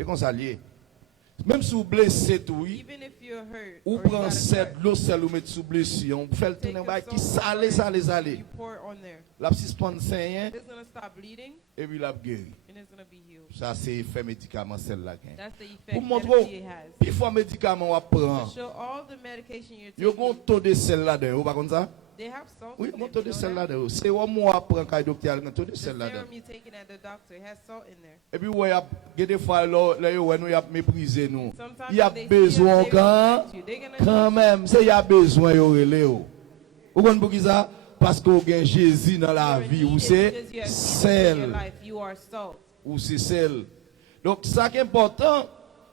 Et qu'on s'allie. Même si vous blessez tout, oui, Even if you're hurt, ou or you prend got a cette cut, l'eau sel ou mettre sous blessure, on fait le take tourner the bah salt qui salé water, salé. you pour it on there. La suspend saigner It's gonna stop bleeding et puis la guéri. and it's gonna be healed. Ça c'est effet médicament celle-là. That's the Pour effect montrer that it has. puis fois médicament on prend. To show all the medication you're Yo gon taking, taux de sel là-dedans, vous pas comme ça? they have salt Oui, in mon them. taux You de know sel that? là-dedans. C'est au moins prend quand docteur a taux de The sel là-dedans. serum you're taking at the doctor, it has salt in there. Et puis ouais, y a des fois là yo nous y a méprisé nous. Sometimes Y a when they see besoin us, they quand reject you. They're gonna quand même, c'est y a besoin yo relé yo. Vous comprenez pour qui ça? Parce qu'on gagne Jésus dans la You're in vie need ou is c'est because you have Jesus in your sel life. You are salt. ou c'est sel. Donc ça qui est important,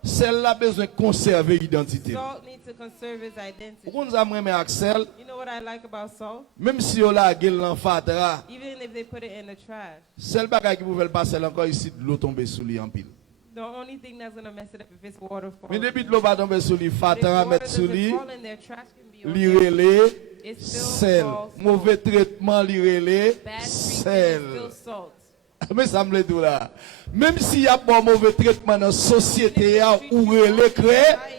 celle-là besoin de conserver l'identité. Salt needs to conserve its Vous identity. comprenez ça moi mais Axel, You know what I like about salt? même si on la gueule l'enfatra, Even if they put it in the trash, seul bagage qui pouvait passer encore ici de l'eau tomber sous lui en pile. the only thing that's gonna mess it up if it's water Mais falling. depuis que l'eau va tomber sous lui, But if fatra water mettre sous doesn't lui, fall in there, trash can be on li there. relé It's still sel. salt. Mauvais traitement li relé Bad treatment sel. is still salt. Mais ça me le dit là. Même s'il y a pas mauvais traitement dans la société ou relé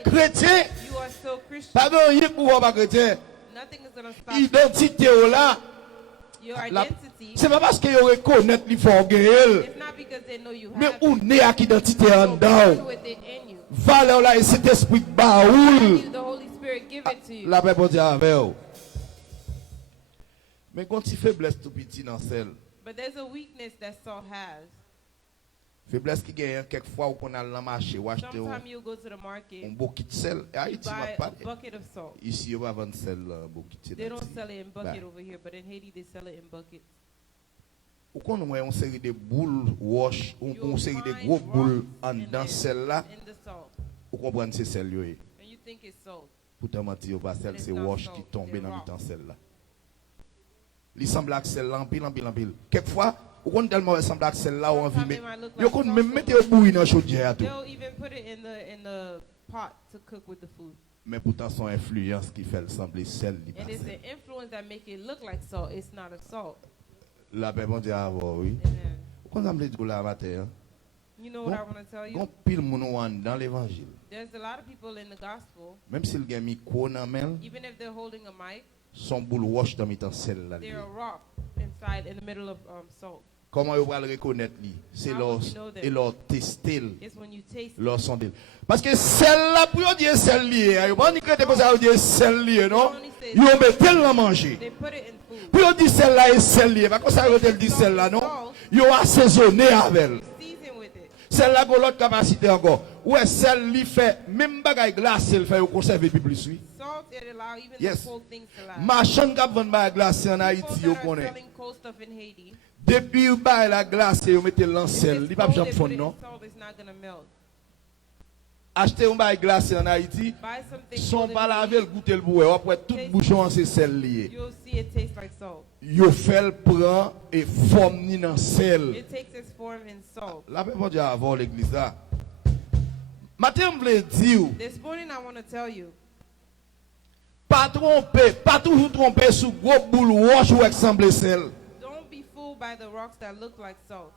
chrétien, You are still Christian. pas de rien pour pas chrétien. Nothing is gonna stop Identité là, your la- identity. c'est pas parce que vous reconnaissent qu'il faut gagner. It's not because they know you Mais have où it. n'est à identité en You're dedans. born with it in you. Valeur là et cet esprit baoul. You, the Holy Spirit give it to you. La paix pour dire avec vous. Mais quand tu faiblesse tout petit dans celle, But there's a weakness that salt has. faiblesse qui gagne quelquefois qu'on a dans le marché ou acheter Sometimes you go to the un market, bouquet de sel. Et you Haïti m'a buy pas a bucket of salt. ici on va vendre sel bouquet. They don't sell it in bucket Bah. over here, but in Haiti they sell it in buckets. Ou qu'on a une série de boules wash, ou You'll une série de find gros boules rocks en in dans there, celle-là, in the salt, ou comprendre c'est celle là. and you think it's salt. Pourtant mentir pas celle It's c'est not wash salt, qui tombe they're dans rock. le celle-là. Il semble que celle-là en pile en pile en pile. Quelquefois, ou qu'on tellement semble que celle-là ou envie Sometimes mais it might look yo like qu'on salt même to mettre you. au bouillir dans chaudière tout. They'll even put it in the pot to cook with the food. Mais pourtant son influence qui fait le sembler sel li And it's passe. the influence that make it look like salt. It's not a salt. La paix bon Dieu avant oui. Amen. Qu'on ça me dit là matin. You know what I want to tell you? Gon pile moun dans l'évangile. There's a lot of people in the gospel, Même s'il gagne micro dans main, even if they're holding a mic, son boule wash dans mitan sel là. they're a rock. inside in the middle of salt. Comment vous allez reconnaître lui? C'est How leur would you know them? et leur tester, It's when you taste it. leur sonder. Parce que celle-là pour dire celle liée, vous pas dire comme ça dire celle liée non? Ils ont tellement manger. They put it in food. Pour dire celle-là est celle liée, pas comme ça vous dire celle-là non? Ils ont assaisonné avec elle. Season with it. Celle-là a l'autre capacité encore. Ouais, celle li fait même bagaille glace, elle fait au conserver plus oui. Salt, it allow even Yes. the cold things to last. Marchand qui vend bagaille glace en People Haïti, that vous are connaissez. selling cold stuff in Haiti, Depuis bagaille la glace, vous mettez if l'ancel, it's il pas cold, jamais they fond put it in non. salt, it's not gonna melt. Acheter un bagaille glace en Haïti, Buy something son cold in pas laver le Haiti, goûter le bouet, après tout bouchon c'est sel lié. you'll see it tastes like salt. Yo fait le prend et forme ni dans sel. It takes its form in salt. La paix bon Dieu avant l'église là. Matin me voulais dire This morning I want to tell you, pas tromper, pas toujours tromper sous gros boule wash ou exemple sel. don't be fooled by the rocks that look like salt.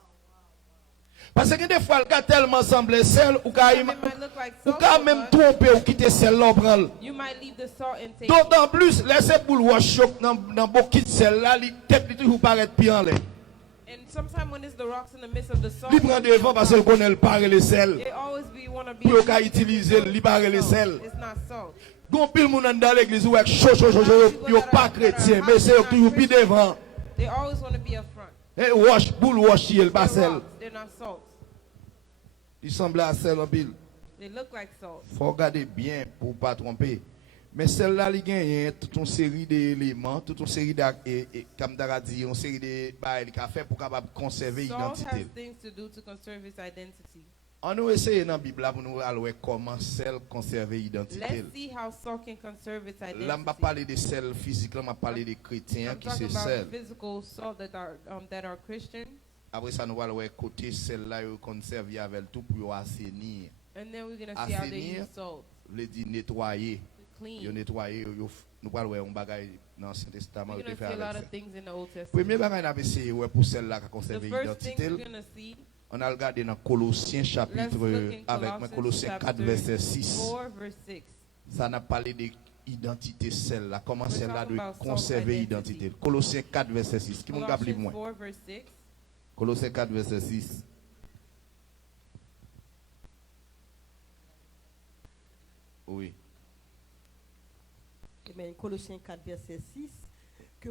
Parce que des fois, le cas tellement semble sel, ou quand Some it might look like ou salt, quand même but tromper ou quitter sel là, prendre. you might leave the salt and take it. D'autant plus, laissez boule wash choc dans beaucoup de sel là, li tête li toujours paraître pire en l'air. And sometimes when it's the rocks in the midst of the salt, Li prend devant parce qu'il connaît le parler le sel. it always be want to be. Pour qu'il utiliser li parler le sel. It's not salt. Gon pile moun dans l'église ou avec chaud yo pas chrétien, mais c'est toujours plus devant. They always want to be up front. Et wash boule wash il pas They're sel. rocks, they're not salt. Il semble à sel en pile. They look like salt. Faut regarder bien pour pas tromper. Mais celle-là, il gagne toute une série d'éléments, toute une série comme tu as dit, une série de bails qu'il a fait pour capable conserver Salt l'identité. has things to do to conserve its identity. On nous essaye dans la Bible là, pour nous aller comment celle conserver l'identité. Let's see how salt can conserve its identity. Là, je ne parle de celle physique, là, je parle des chrétiens I'm qui talking c'est about celle. physical salt that are Christian, Après ça, nous allons côté celle-là, conserver avec tout pour assainir. and then we're gonna see how they Assainir, use salt veut dire nettoyer. to Yo clean. nettoyer, nous allons un bagage dans l'Ancien Testament. We're Yo te gonna fait see a lot avec of ça. things in the Old Premier Testament. bagage qu'on a essayé ouais, pour celle-là qui a The conservé first thing l'identité. we're gonna see, On a regardé dans Colossiens let's chapitre look in avec moi, Colossiens 4 chapter verset 6. 4 verse 6. Ça n'a parlé de l'identité celle-là. Comment We're celle-là talking doit about conserver self-identity. l'identité. Colossiens 4 verset 6. Qui m'a appelé Colossians moi? 4 verse 6. Colossiens 4 verset 6. Oui. Amen. Colossiens 4, verset 6. Que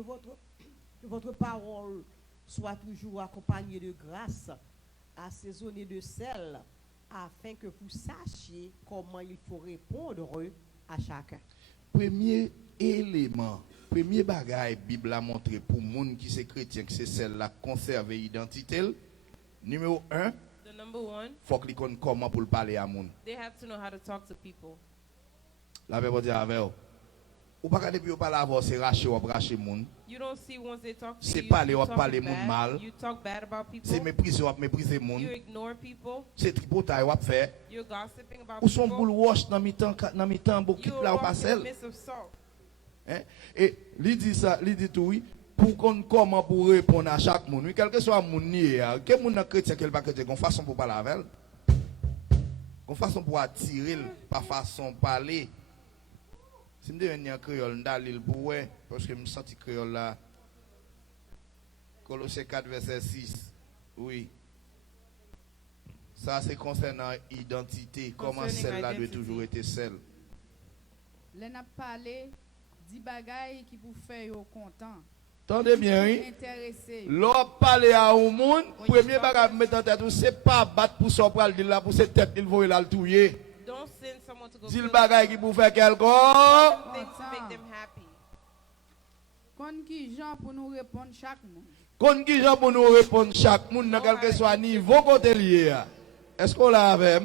votre parole soit toujours accompagnée de grâce, assaisonnée de sel, afin que vous sachiez comment il faut répondre à chacun. Premier élément, premier bagage Bible a montré pour les gens qui sont chrétiens, qui c'est celle-là, conserver l'identité. Numéro 1, The number one, il faut qu'ils connaissent comment pour parler à gens. they have to know how to talk to people. La Bible dit avec vous. Ou pas quand depuis parler avant, c'est racher ou racher moun. You don't see once they talk to C'est you, parler, you ou talk parler bad, moun mal. you talk bad about people, C'est mépriser ou mépriser moun. you ignore people, C'est tripotaille ou faire. you're gossiping about Ou son people, boule wash dans mi-temps beaucoup you're là ou walking pas in the celle. midst of salt. Hein? Et il dit ça, il dit tout oui. Pour qu'on comment pour répondre à chaque monde. Oui, quel que soit mon nier, quel monde chrétien quel pas chrétien, qu'on façon pour parler avec elle. Qu'on façon pour attirer, pas façon parler. Si je deviens créole, je vais pour parce que je me sens créole là. Colossiens 4 verset 6. Oui. Ça c'est concernant l'identité, comment Concerning celle-là doit identity. toujours être celle. L'on a parlé di bagay qui vous fait yo content. Attendez bien, oui. Intéressé. L'on parle à un monde, Oui, premier parle. bagage mettre en tête, c'est pas battre pour son pral de là pour cette tête il faut la touyer. Don't send someone to go Dis le kill bagage qui pour faire quelque things to make them happy. Kon ki jan pour nous répondre chaque monde. Kon qui gens pour nous répondre chaque monde dans quel que soit niveau côté lié. Est-ce qu'on l'a avec?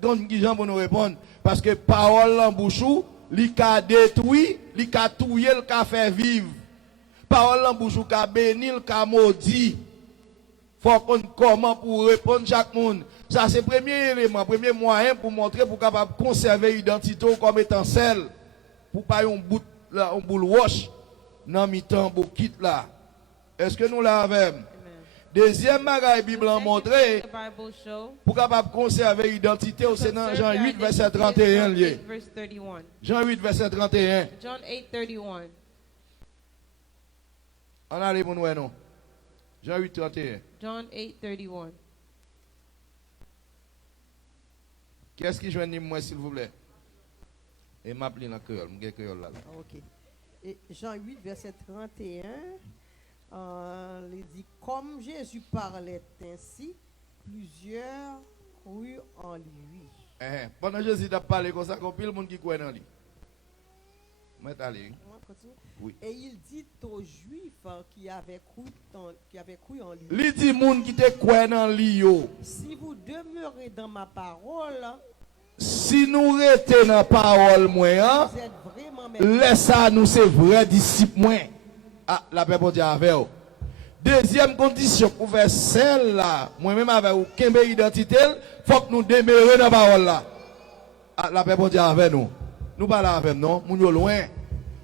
Kon qui gens pour nous répondre parce que parole en bouchou, li ka détruit, li ka touyer, li ka fait vivre. Parole en bouchou ka béni, li ka maudit. Faut qu'on comment pour répondre chaque monde. Ça c'est le premier élément, premier moyen pour montrer pour capable conserver l'identité comme étant celle pour pas un bout là, un boule wash dans mi-temps pour quitte là. Est-ce que nous l'avons? Amen. Deuxième bagage Bible a The montré second thing the Bible show, pour capable conserver l'identité c'est dans Jean conserve 8 your verset identity, 31 John lié. 8 verse 31. Jean 8 verset 31. John 8:31. On allait pour nous, non? Jean 8, 31. John 8:31. Qui est-ce qui joigne moi, s'il vous plaît? Et m'appeler dans le créole. Je créole là. Ok. Et Jean 8, verset 31, il dit, comme Jésus parlait ainsi, plusieurs crurent en lui. Pendant que Jésus a parlé comme ça, il y a pile de monde qui croit dans lui. Mettez aller. On continue. Oui. Et il dit aux Juifs qui avaient cru en lui, Il dit monde qui te croit dans lui yo. si vous demeurez dans ma parole, Si nous restons dans la parole moi, hein, vous êtes vraiment mes laisse ça nous c'est vrai disciple moi. Ah, la paix pour Dieu avec vous. Deuxième condition pour faire celle-là, moi-même avec vous, quelle identité, faut que nous demeurions dans la parole là. Ah, la paix pour Dieu avec nous. Nous parlons avec nous, non, nous sommes loin.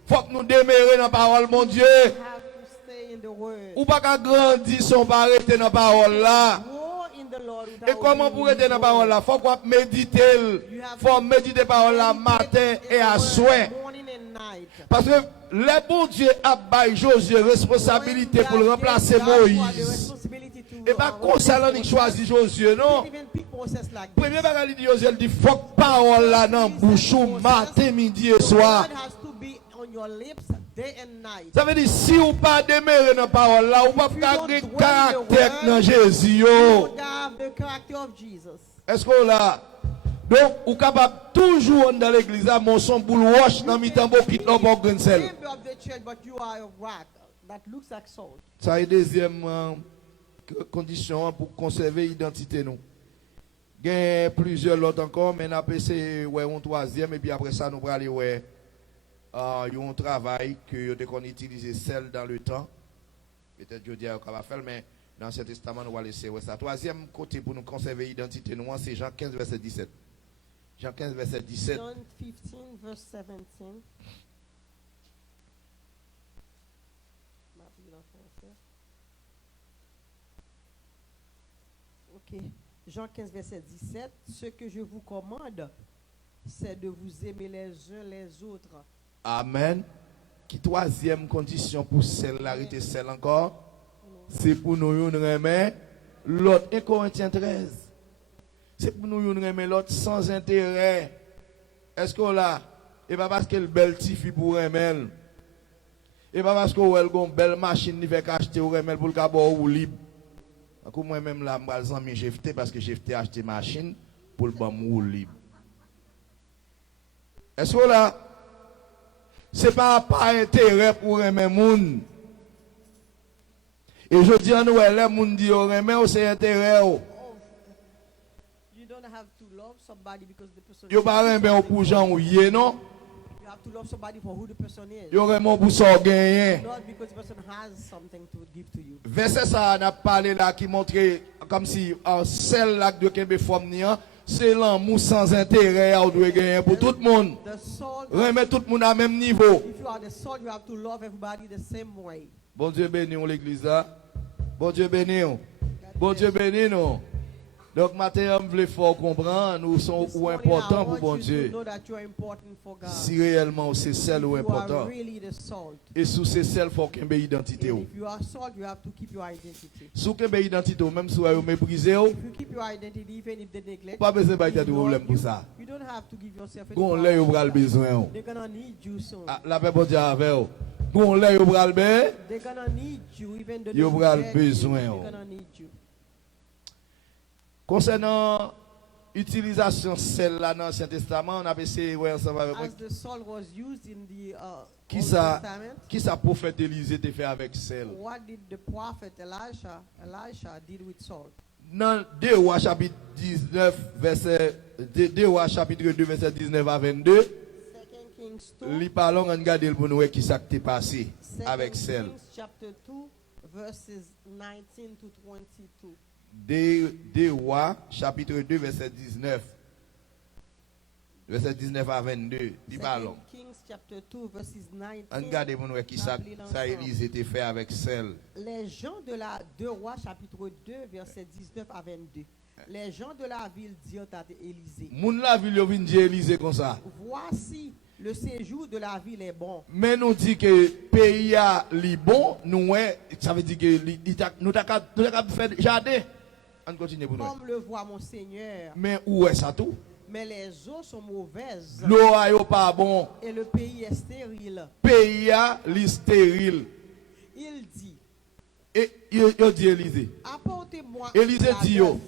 Faut que nous demeurions dans la parole, mon Dieu. have to stay in the word. Ou pas qu'à grandir son pas rester dans la parole là. Grow in the Lord without Et comment pour rester dans la parole là? Faut qu'on médite. Faut méditer la parole là matin et à soir. morning and night. Parce que le bon Dieu a baillé Josué responsabilité pour le remplacer Moïse. Et pas comme ça, on a choisi Josué, non? Premier bagage, il dit Josué, il dit, faut que parole là dans bouche matin, midi et soir. Ça veut dire, si vous pas demeurer dans la parole là, vous pas garder le caractère dans Jésus. Est-ce qu'on l'a? Donc, vous êtes capable toujours dans l'église à mon son pour le wash dans mi temps pour quitter l'homme Grensel. Ça est deuxième condition pour conserver l'identité nous. Il y a plusieurs autres encore, mais on a passé ouais un troisième et puis après ça nous allons aller ouais un travail que qu'on utilise celle dans le temps. Peut-être je dis qu'on va faire mais dans ce testament nous allons laisser ouais ça. Troisième côté pour nous conserver l'identité nous c'est Jean 15 verset 17. Jean 15 verset 17. John 15 verse 17. Ok. Jean 15 verset 17. Ce que je vous commande, c'est de vous aimer les uns les autres. Amen. Qui troisième condition pour celle-là, arrêter celle encore, c'est pour nous aimer l'autre. 1 Corinthiens 13. C'est pour nous aimer l'autre sans intérêt. Est-ce qu'on l'a? Et pas parce qu'elle belle tifi pour aimer. Et pas parce qu'elle a une belle machine qui fait acheter ou aimer pour le cabot ou libre. Comme moi-même là, j'ai fait parce que j'ai acheté une machine pour le bon libre. Est-ce qu'on l'a? C'est pas intérêt pour aimer moun. Et je dis à nous, les moun dit aimer c'est intérêt. You don't have to love somebody because the person Yo pas aimer pour gens ou yé non. You have to love somebody for who the person is. Yo aimer pour ça gagner. Not because the person has something to give to you. Verset ça on a parlé là qui montrait comme si celle là de Kembe Fomnia, c'est l'amour sans intérêt à doit gagner pour tout le monde. The soul, Remettre tout le monde à même niveau. if you are the soul, you have to love everybody the same way. Bon Dieu béni l'église là. Bon Dieu béni. Bon Dieu béni nous. Donc matin on veut fort comprendre nous sommes This ou morning, I important pour want bon you to Dieu. know that you are important for God. Si réellement c'est celle ou You are important. really the salt. Et sous c'est celle faut qu'il y ait identité. And if you are salt, you have to keep your identity. Sous qu'il y ait identité même si vous méprisez, If you keep your identity, even if they neglect, pas besoin de ignore problème pour you, ça. you don't have to give yourself any Gon problem. lè yo pral besoin. They're gonna need you soon. Ah, la paix pour Dieu avec vous. Gon lè yo pral ben. They're gonna need you, even though Yo they pral reject you, besoin, they're oh. gonna need you. Concernant utilisation celle-là dans l'Ancien Testament, on a essayé ouais ensemble avec moi. As the salt was used in the Qui Old ça Testament, qui ça prophète Élisée te fait avec celle? what did the prophet Elisha did with salt? Dans 2 Rois chapitre 19 verset 2 Rois chapitre 2 verset 19 à 22, 2 Kings 2, li parlons on regarder pour nous qui ça t'est passé 2 avec celle. Kings chapter 2, verses 19 to 22. 2 Rois chapitre 2 verset 19. Verset 19 à 22, li 2 parlons. Kings chapter 2, verses 19. Regardez pour nous qui ça Élisée te fait avec celle. Les gens de la 2 Rois chapitre 2, verset 19 à 22. Les gens de la ville dirent à Élisée, Moun la ville yo vinn dire Élisée comme ça. voici, Le séjour de la ville est bon. Mais nous dit que pays a li bon, nous ça veut dire que nous t'a faire jardin. On continue pour nous. Comme le voit mon Seigneur. Mais où est ça tout? Mais les eaux sont mauvaises. L'eau a yo pas bon. Et le pays est stérile. Pays a li stérile. Il dit. Et yo dit Élisée. Apportez-moi. Élisée la dit yo, bœuf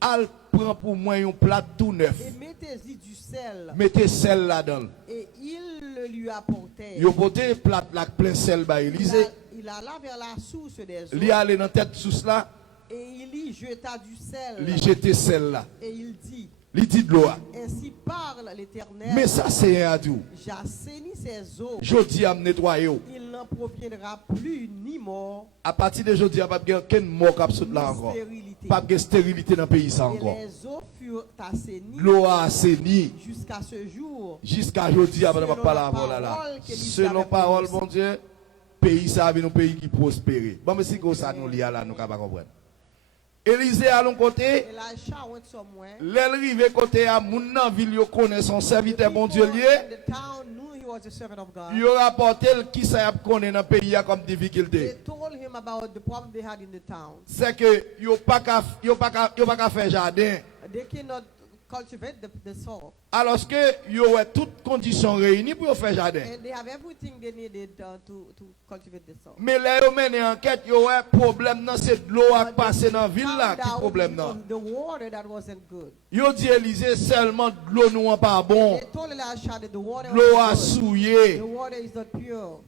al prend pour moi un plat tout neuf. et mettez-y du sel. Mettez sel là-dedans. Et il le lui apportait. Yo porté plat là plein sel ba Élisée. Il alla vers la source des eaux. Li allé dans tête sous là, Et il y jeta du sel. li jeté sel là. Et il dit. Li dit de l'eau. Ainsi parle l'Éternel. Mais ça c'est un tout. J'assainis ses eaux. Jodi a nettoyer. Il n'en proviendra plus ni mort. À partir de jodi a pas aucun mort cap sous là ni encore. stérilité. Pas de stérilité dans le pays ça Et encore. les eaux furent assainies L'eau a assaini jusqu'à ce jour. jusqu'à jodi a pas Selon pas la la parole là. parole qu'Élisée Selon avait parole prononcée. mon Dieu, pays ça un pays qui prospérer. Bon mais si que ça nous lia là nous capable comprendre. Élisée à l'autre côté, Elisha went somewhere. l'arrivée côté à moun nan ville yo connaît son serviteur bon Dieu lié. The town knew he was a servant of God. Yo rapporté qui ça y a connaît dans pays a comme They difficulté. told him about the problem they had in the town. C'est que yo pas qu'à faire jardin. They cannot cultivate the soil. Alors que yo a toutes conditions réunies pour faire jardin. And they have everything they needed to cultivate the soil. Mais là yo mené enquête yo a problème dans c'est de l'eau a passé dans ville là qui Found out problème it non. was the water that wasn't good. Yo dit Élisée seulement de l'eau nous pas bon. They told Elisha that the water L'eau a was good. souillé. The water is not pure.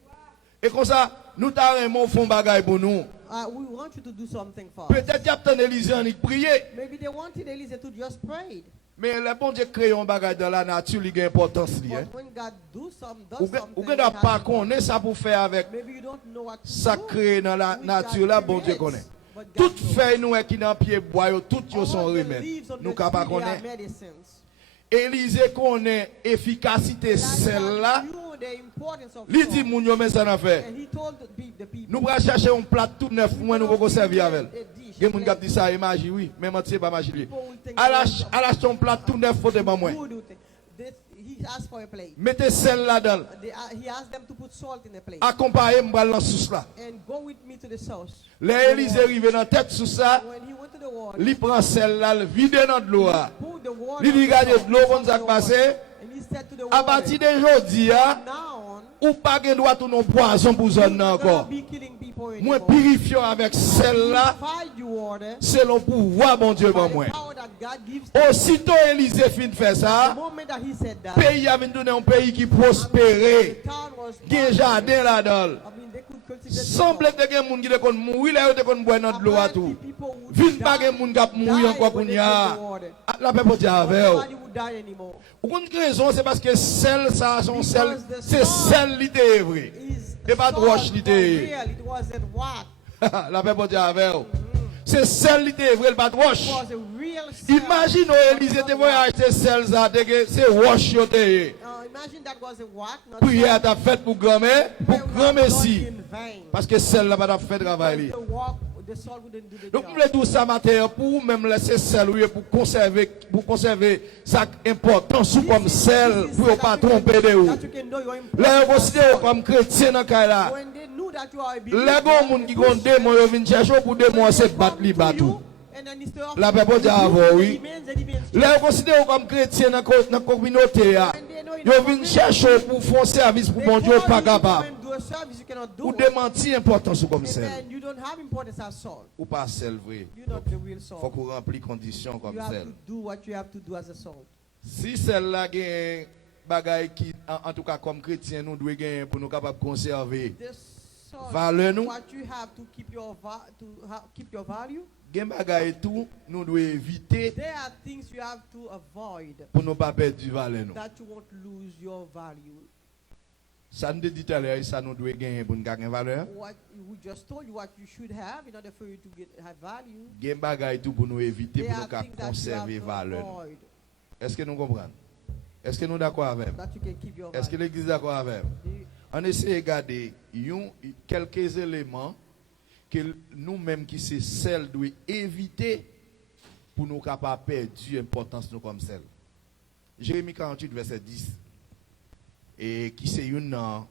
Et comme ça nous t'arrêtons font bagaille pour nous. We want you to do something for us. Peut-être y a tant Élisée en prier. Maybe they wanted Elisa to just pray. Mais le bon Dieu crée un bagage dans la nature, il a une importance liée. But when God does Ou something, ne it doit has pas to- connaître ça pour faire avec maybe you don't know what to ça do. créé dans la Which nature God là, bon Dieu creates. connaît. But God Toutes knows. feuilles nous qui dans pied bois, toutes yo sont All the remèdes. leaves on Nous the capable tree, they are connaître. medicines. Élisée connaît efficacité celle-là. Elisha knew the importance of Il salt. dit moun yo men ça n'a fait. And he told the people. Nous allons chercher un plat tout neuf pour nous pouvons servir avec. A dish, Il y a des gens qui disent ça, c'est magie, oui, mais moi, c'est pas magie. People will think À un plat tout neuf pour te moi. Who do this? He asked for a plate. Mettez celle là-dedans. He asked them to put salt in a plate. Accompagnez-moi dans la sauce là. And go with me to the source. Les Élisée arrive dans la tête sous ça. When he went to the water, Il prend celle-là, il vide dans de l'eau. poured the water. Il dit, on the regardez, salt, l'eau comme ça the passe. water. And he said to the À water, partir d'aujourd'hui, now ou pas de droit tout non poison pour zone you're encore. be killing people Moi anymore. purifiant avec celle-là, Purify you water selon pouvoir bon Dieu by bon the moi. power that God gives to Aussitôt Élisée fin de faire the ça, moment that he said that, pays a venu donner un pays qui the prospérait. town was Il y a un jardin là-dedans. I mean, they could cultivate Semble que des gens qui te mourir là, te kon boire dans de l'eau à tout. Vin pas des gens qui mourir encore pour nya. La paix pour dire avec. Nobody would die anymore. Ou une raison c'est parce que celle ça son sel, c'est celle qui était vrai. Is Et pas de salt roche for l'idée. real, it wasn't what? La paix pour dire avec. C'est celle qui était vrai, pas de roche. It was a real salt. Imagine Élisée te voyage acheter celle ça, c'est roche yo te. Imagine that was a what? Not Prière t'a fait pour grand-mère, pour prayer was grand-mère done si. in vain. Parce que celle là pas t'a fait travail. li. The walk, the salt wouldn't do the Donc, job. nous voulons tout ça matin pour même laisser sel oui, pour conserver ça important sous comme sel pour ne pas tromper de vous. That you can know your importance. Là, vous considérez comme chrétien dans le cas là. When they knew that you are a Les gens qui ont des démons, ils viennent chercher pour démontrer c'est battre les bateaux. La paix pour dire avant, oui. Là, vous considérez comme chrétien dans la communauté là. Ils viennent chercher pour faire un service pour mon Dieu pas capable. Ou démentir l'importance comme sel. And you don't have importance as salt. Ou pas sel vrai. You're not the real Il faut salt. qu'on remplisse conditions comme You have sel. to do what you have to do as a salt. Si celle-là gagne bagaille qui en tout cas comme chrétien nous devons gagner pour nous capables de conserver This salt, valeur nous what you have to keep your keep your value. gagne bagaille tout nous devons éviter There are things you have to avoid pour ne pas perdre du valeur nous. that you won't lose your value. Ça nous dit tout à l'heure ça nous devons gagner pour nous gagner valeur. What we just told you what you should have in order for you to have value. Gagne bagaille tout pour nous éviter There pour are nous capables things de that you have conserver to valeur. avoid Est-ce que nous comprenons? Est-ce que nous d'accord avec? that you can keep your Est-ce que value. l'église est d'accord avec? On essaie de regarder quelques éléments que nous-mêmes qui c'est celle doit éviter pour nous capables de perdre l'importance nous comme celle. Jérémie 48 verset 10. et qui c'est un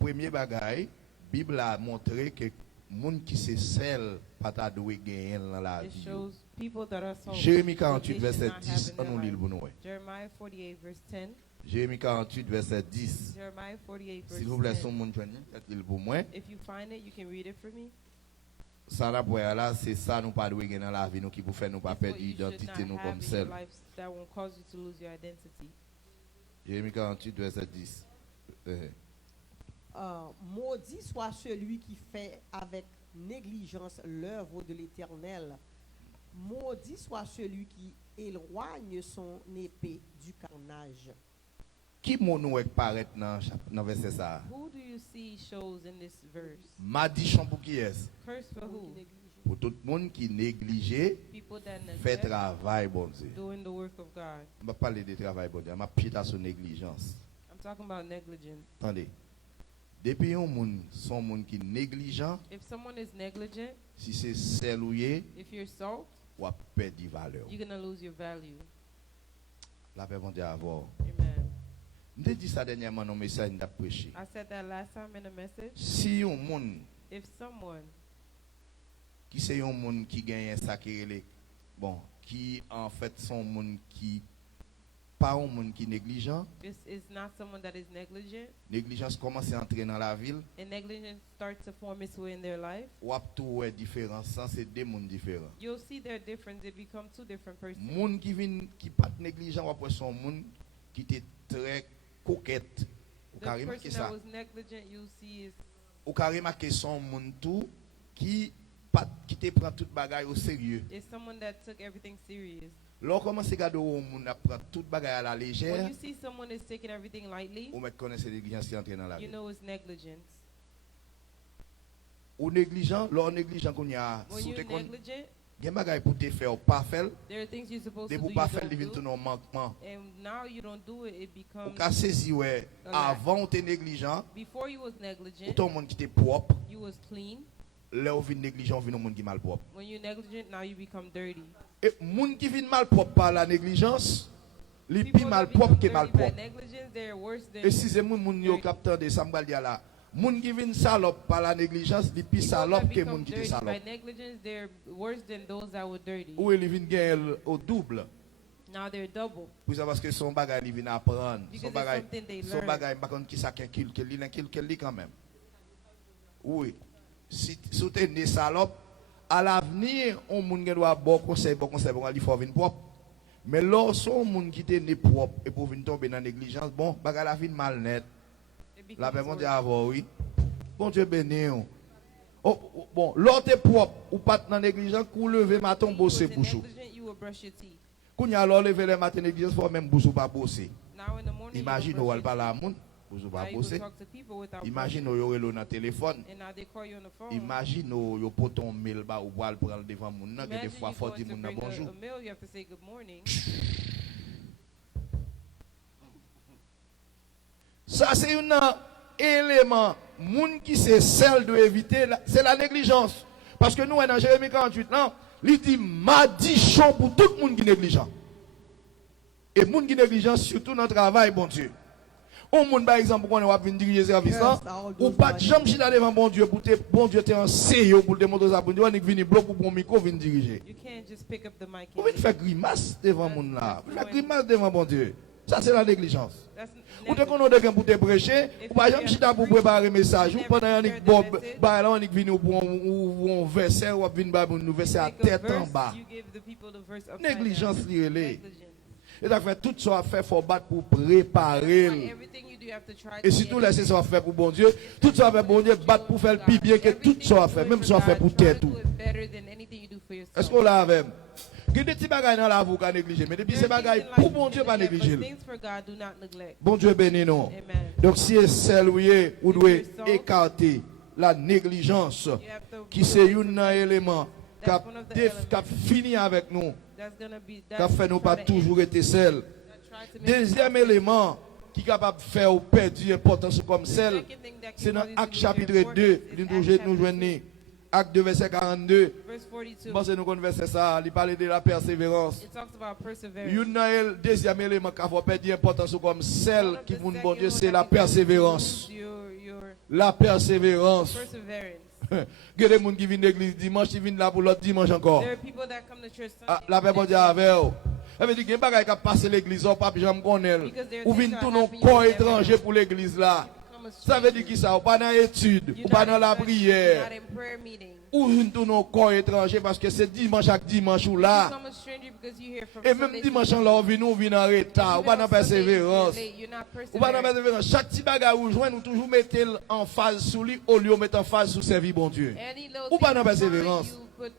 premier bagage, Bible a montré que monde qui c'est celle pas ta doué gagner dans la It vie. shows people that are so Jérémie what they 48 should verset not 10 have in on nous their lit life. pour nous. Jeremiah 48 verse 10. Jérémie 48 verset 10. Jeremiah 48 verse S'il vous plaît, son 10. monde joignent peut-être pour moi. If you find it, you can read it for me. Ça là pour là, c'est ça nous pas doué gagner dans la vie nous qui pour faire nous pas It's what perdre you should identité not nous have comme in your celle. life that won't cause you to lose your identity. Jérémie 48 verset 10. Maudit soit celui qui fait avec négligence l'œuvre de l'Éternel. Maudit soit celui qui éloigne son épée du carnage. Qui mon nous paraît dans verset ça? Who do you see shows in this verse? Malédiction pour qui est? Curse for who? Pour tout le monde qui néglige, People that fait neglect travail bon Dieu. doing the work of God. On va parler de travail bon Dieu, on va pied à son négligence. I'm talking about negligence. Attendez. Depuis un monde, son monde qui est négligent, If someone is negligent, si c'est celloué, if you're salt, ou à perdre de valeur. you're going to lose your value. La paix bon Dieu à avoir. Amen. Je dit ça dernièrement dans le message que prêché. I said that last time in a message. Si un monde If someone qui c'est un monde qui gagne ça qui est bon, qui en fait son monde qui pas un monde qui est négligent, is not someone that is negligent, négligence commence à entrer dans la ville, and negligence starts to form its way in their life, ou à tout est différent, ça c'est deux mondes différents. you'll see their difference. It becomes two different persons. Monde qui vient qui pas négligent ou après son monde qui était très coquette. Ou The carrément person que that ça. was negligent, you'll see is Ou carrément que son monde tout qui pas qui te prend toute bagaille au sérieux. someone that took everything serious. Là commence à regarder au monde à prendre toute bagaille à la When légère, you see someone is taking everything lightly, ou mettre connaître négligence qui entre dans la you vie. know it's negligence. Ou négligent, là négligent qu'on y a When sous you're te kon negligent, gen bagaille pour te faire ou pas faire, there are things you're supposed de to pour do, pas you faire, il vient don't tout do, non manquement. and now you don't do it, it Ou becomes ka saisi ouais, a lack. avant tu négligent, Before you was ou negligent, ton monde qui était propre, you was clean. là où vient négligent, vient un monde qui mal propre. When you're negligent, now you become dirty. Et monde qui vient mal propre par la négligence, li pi People mal that propre become que mal dirty by propre. negligence, they're worse than Et si c'est moun yo dirty. capteur de ça m'gal dire là, moun qui vient salope par la négligence, li pi People that salope que become moun qui te dirty by salope. negligence, they're worse than those that were dirty. Ou il vient gagner au double. Now they're double. Pour ça parce que son bagage il vient apprendre. Because Son it's bagage something they son learn. bagage par contre qui ça qu'un kill que li quand même. Oui. Si tu es né salope, à l'avenir, on moun gen doit bon conseil, il faut venir propre. Mais là, son moun qui était né propre et pour venir tomber dans la négligence, bon, bagage la vie mal net. It La paix, becomes bon Dieu, worse. avoir, oui. Bon Dieu béni. Bon, l'autre est propre, ou pas dans la négligence, ou lever matin, If you bosser was pour chou. negligent, you will brush your teeth. Quand y a alors lever le matin, négligence, faut même bosser ou pas bosser. Now in the morning, Imagine, you ou will elle brush parle your à teeth. moun, bosser ou Now pas you will bosser. talk to people without Imagine, brushing. ou yo dans le téléphone. And now they call you on the phone. Imagine, ou poton mail ba ou boile pour aller devant moun nan, que des Imagine fois, you faut going dire to moun nan bring bonjour. a meal, you have to say good morning. Ça, c'est un élément, moun qui c'est celle de éviter, c'est la négligence. Parce que nous, dans Jérémie 48, non, il dit, malédiction pour tout le monde qui est négligent. Et moun qui est négligent, surtout dans le travail, bon Dieu. On moun, par exemple, quand on va venir diriger service, là, ou pas de jambe chita devant bon Dieu, pour te, bon Dieu te enseigner, pour te montrer ça, pour dire, on est venu bloquer pour mon micro, venir diriger. You can't just pick up the mic. Vous venez faire grimace devant moun là. Vous faire grimace devant bon Dieu. Ça, c'est la négligence. That's Ou te qu'on a quelqu'un pour te prêcher, ou par exemple, si tu as pour préparer un message, ou pendant un Bob, bah là on est venu pour un verset, ou venu pour un verset à Take a tête en verse, bas. you give the people the verse upside Négligence down. liée. Negligence. Et ça fait tout ça à faire, faut battre pour préparer. Like everything you do, you have to try Et to si tout be laisser ça à faire pour bon Dieu, tout ça à faire pour bon Dieu, battre pour faire le plus bien que tout ça à faire, même ça à faire pour terre tout. Est-ce qu'on l'a avec? Il y a des petits bagages dans la vie qu'on néglige, mais depuis ces bagages, pour bon Dieu, pas négliger. Things for God, do not neglect. Bon Dieu béni nous. Amen. Donc si c'est celle où vous devez écarter la négligence, You have to qui c'est un élément qui a fini avec nous, That's gonna be qui a fait nous pas toujours été celle. Deuxième Deuxième élément qui est capable de faire ou perdre l'importance comme celle, c'est dans Actes chapitre 2, nous joignons Acte 2, verset 42. Verse 42. Bon, c'est nous connaissons verset ça. Il parle de la persévérance. It talks about perseverance. Le deuxième élément qui a perdu d'importance comme One celle of qui the vous second bon Dieu, one c'est that la can persévérance. use your La persévérance. perseverance. Il y a des gens qui viennent à l'église dimanche, ils viennent là pour l'autre dimanche encore. There are people that come to church Ah, Sunday. la paix pour Dieu avec vous. Ça veut dire qu'il y a des gens qui passent l'église, ou pas, j'aime connaître. Ou viennent tout nos corps étrangers pour l'église là. Ça veut dire qui ça? Ou pas dans l'étude, ou pas dans la prière. Not in prayer meeting. Ou viennent tous nos corps étrangers parce que c'est dimanche chaque dimanche ou You là. become a stranger because you hear from Et même Sunday dimanche to là, on vient en retard, ou pas Even dans on Sundays, persévérance. you're late. You're not Ou pas dans persevering. persévérance. Chaque petit bagage où joint, nous toujours mettons en phase sous lui, au lieu de mettre en phase sous servir bon Dieu. Any little Ou pas thing dans you persévérance. find, you put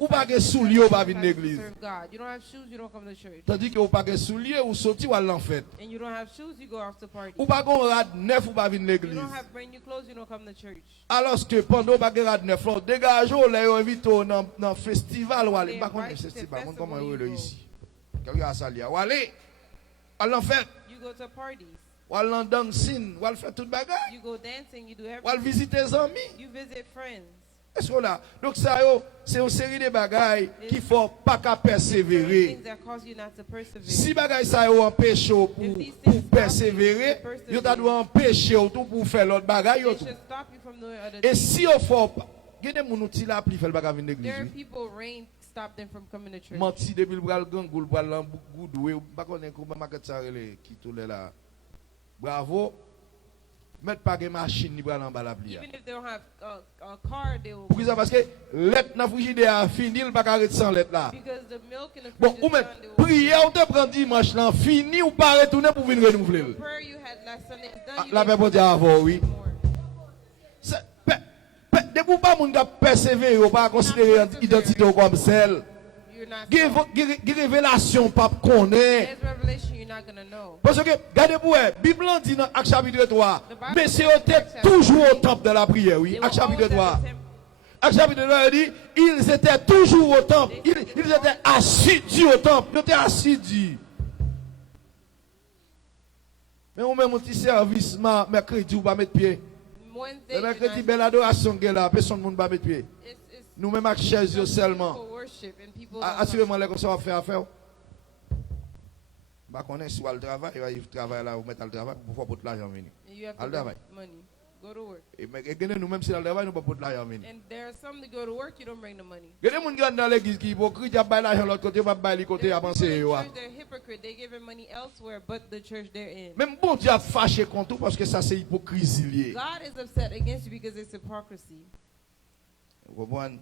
Ou pas emphasis que on soulier, ou pas venir to l'église. serve God. You don't have shoes, you don't come to church. Tandis que ou pas que soulier ou sorti ou à l'enfête. And you don't have shoes, you go off to party. Ou pas qu'on rad neuf ou pas venir You l'église. don't have brand new clothes, you don't come to church. Alors que pendant pas que rad neuf, là, dégageons les invitons dans festival ou aller. They Pas qu'on invite est you to festival, festival, comment you est le go. ici. Quelqu'un a sali. Ou aller à l'enfête, You go to parties. ou aller en dancing, ou aller faire tout bagage, You go dancing, you do ou aller everything. visiter les amis. You visit friends. Est-ce qu'on a? Donc ça, c'est une série de bagages qu'il faut pas qu'à There are persévérer. things that cause you not to persevere. Si bagay ça yo empêche ou pour persévérer, yo ta doit empêcher ou tout pour faire l'autre bagay yo They tout. should stop you from doing other Et things. si on faut pas, il y a des gens qui la pli faire bagay venir There are l'église. people, rain stop them from coming to church. Menti depuis le bral gangoul bral lan goudoué, pas connait comment market ça relé qui tout là. Bravo. Mettre pas de machine ni bral en bas la pli. Even if they don't have a car, they will. Pour ça parce que lettre dans frigidaire a fini, il pas arrêter sans lettre là. Because the milk in the Bon, fridge ou is même done, they will. prière ou te prend dimanche là fini ou pas retourner pour venir renouveler. The prayer you had last Sunday is done. You La paix didn't pour Dieu avant, oui. do more. De pour pas moun ka persévérer ou pas considérer identité comme celle. You're not. Qui révélation pas connaît. There's revelation you're not gonna know. Parce que regardez pour Bible dit dans Acte chapitre 3, mais c'est était toujours au temple de la prière, oui. They were Acte chapitre always at 3. the temple. Acte chapitre 3 il dit ils étaient toujours au temple. Ils étaient assidus au temple. Ils étaient assidus. Mais on même un petit service mercredi ou pas mettre pied. Wednesday, Le you're mercredi not- belle adoration que là, personne ne va mettre pied. it's Nous même avec chaise yo seulement. people worship and people. don't Assurément, les conseils faire affaire. Bah, qu'on est sur le travail, il travaille là, ou mettre le travail pour pouvoir porter l'argent venir. come. You have Al to travail. make money. Go to work. Et nous même si le travail, nous pas porter l'argent venir. And there are some that go to work, you don't bring the money. Il y a des gens qui sont dans l'église qui hypocrite, ils ont l'argent de l'autre côté, ils ont l'autre côté, There à are people penser. in church, they're hypocrite. They give money elsewhere, but the church they're in. Même bon Dieu a fâché contre tout parce que ça c'est hypocrisie liée. God is upset against you because it's hypocrisy. Vous comprenez?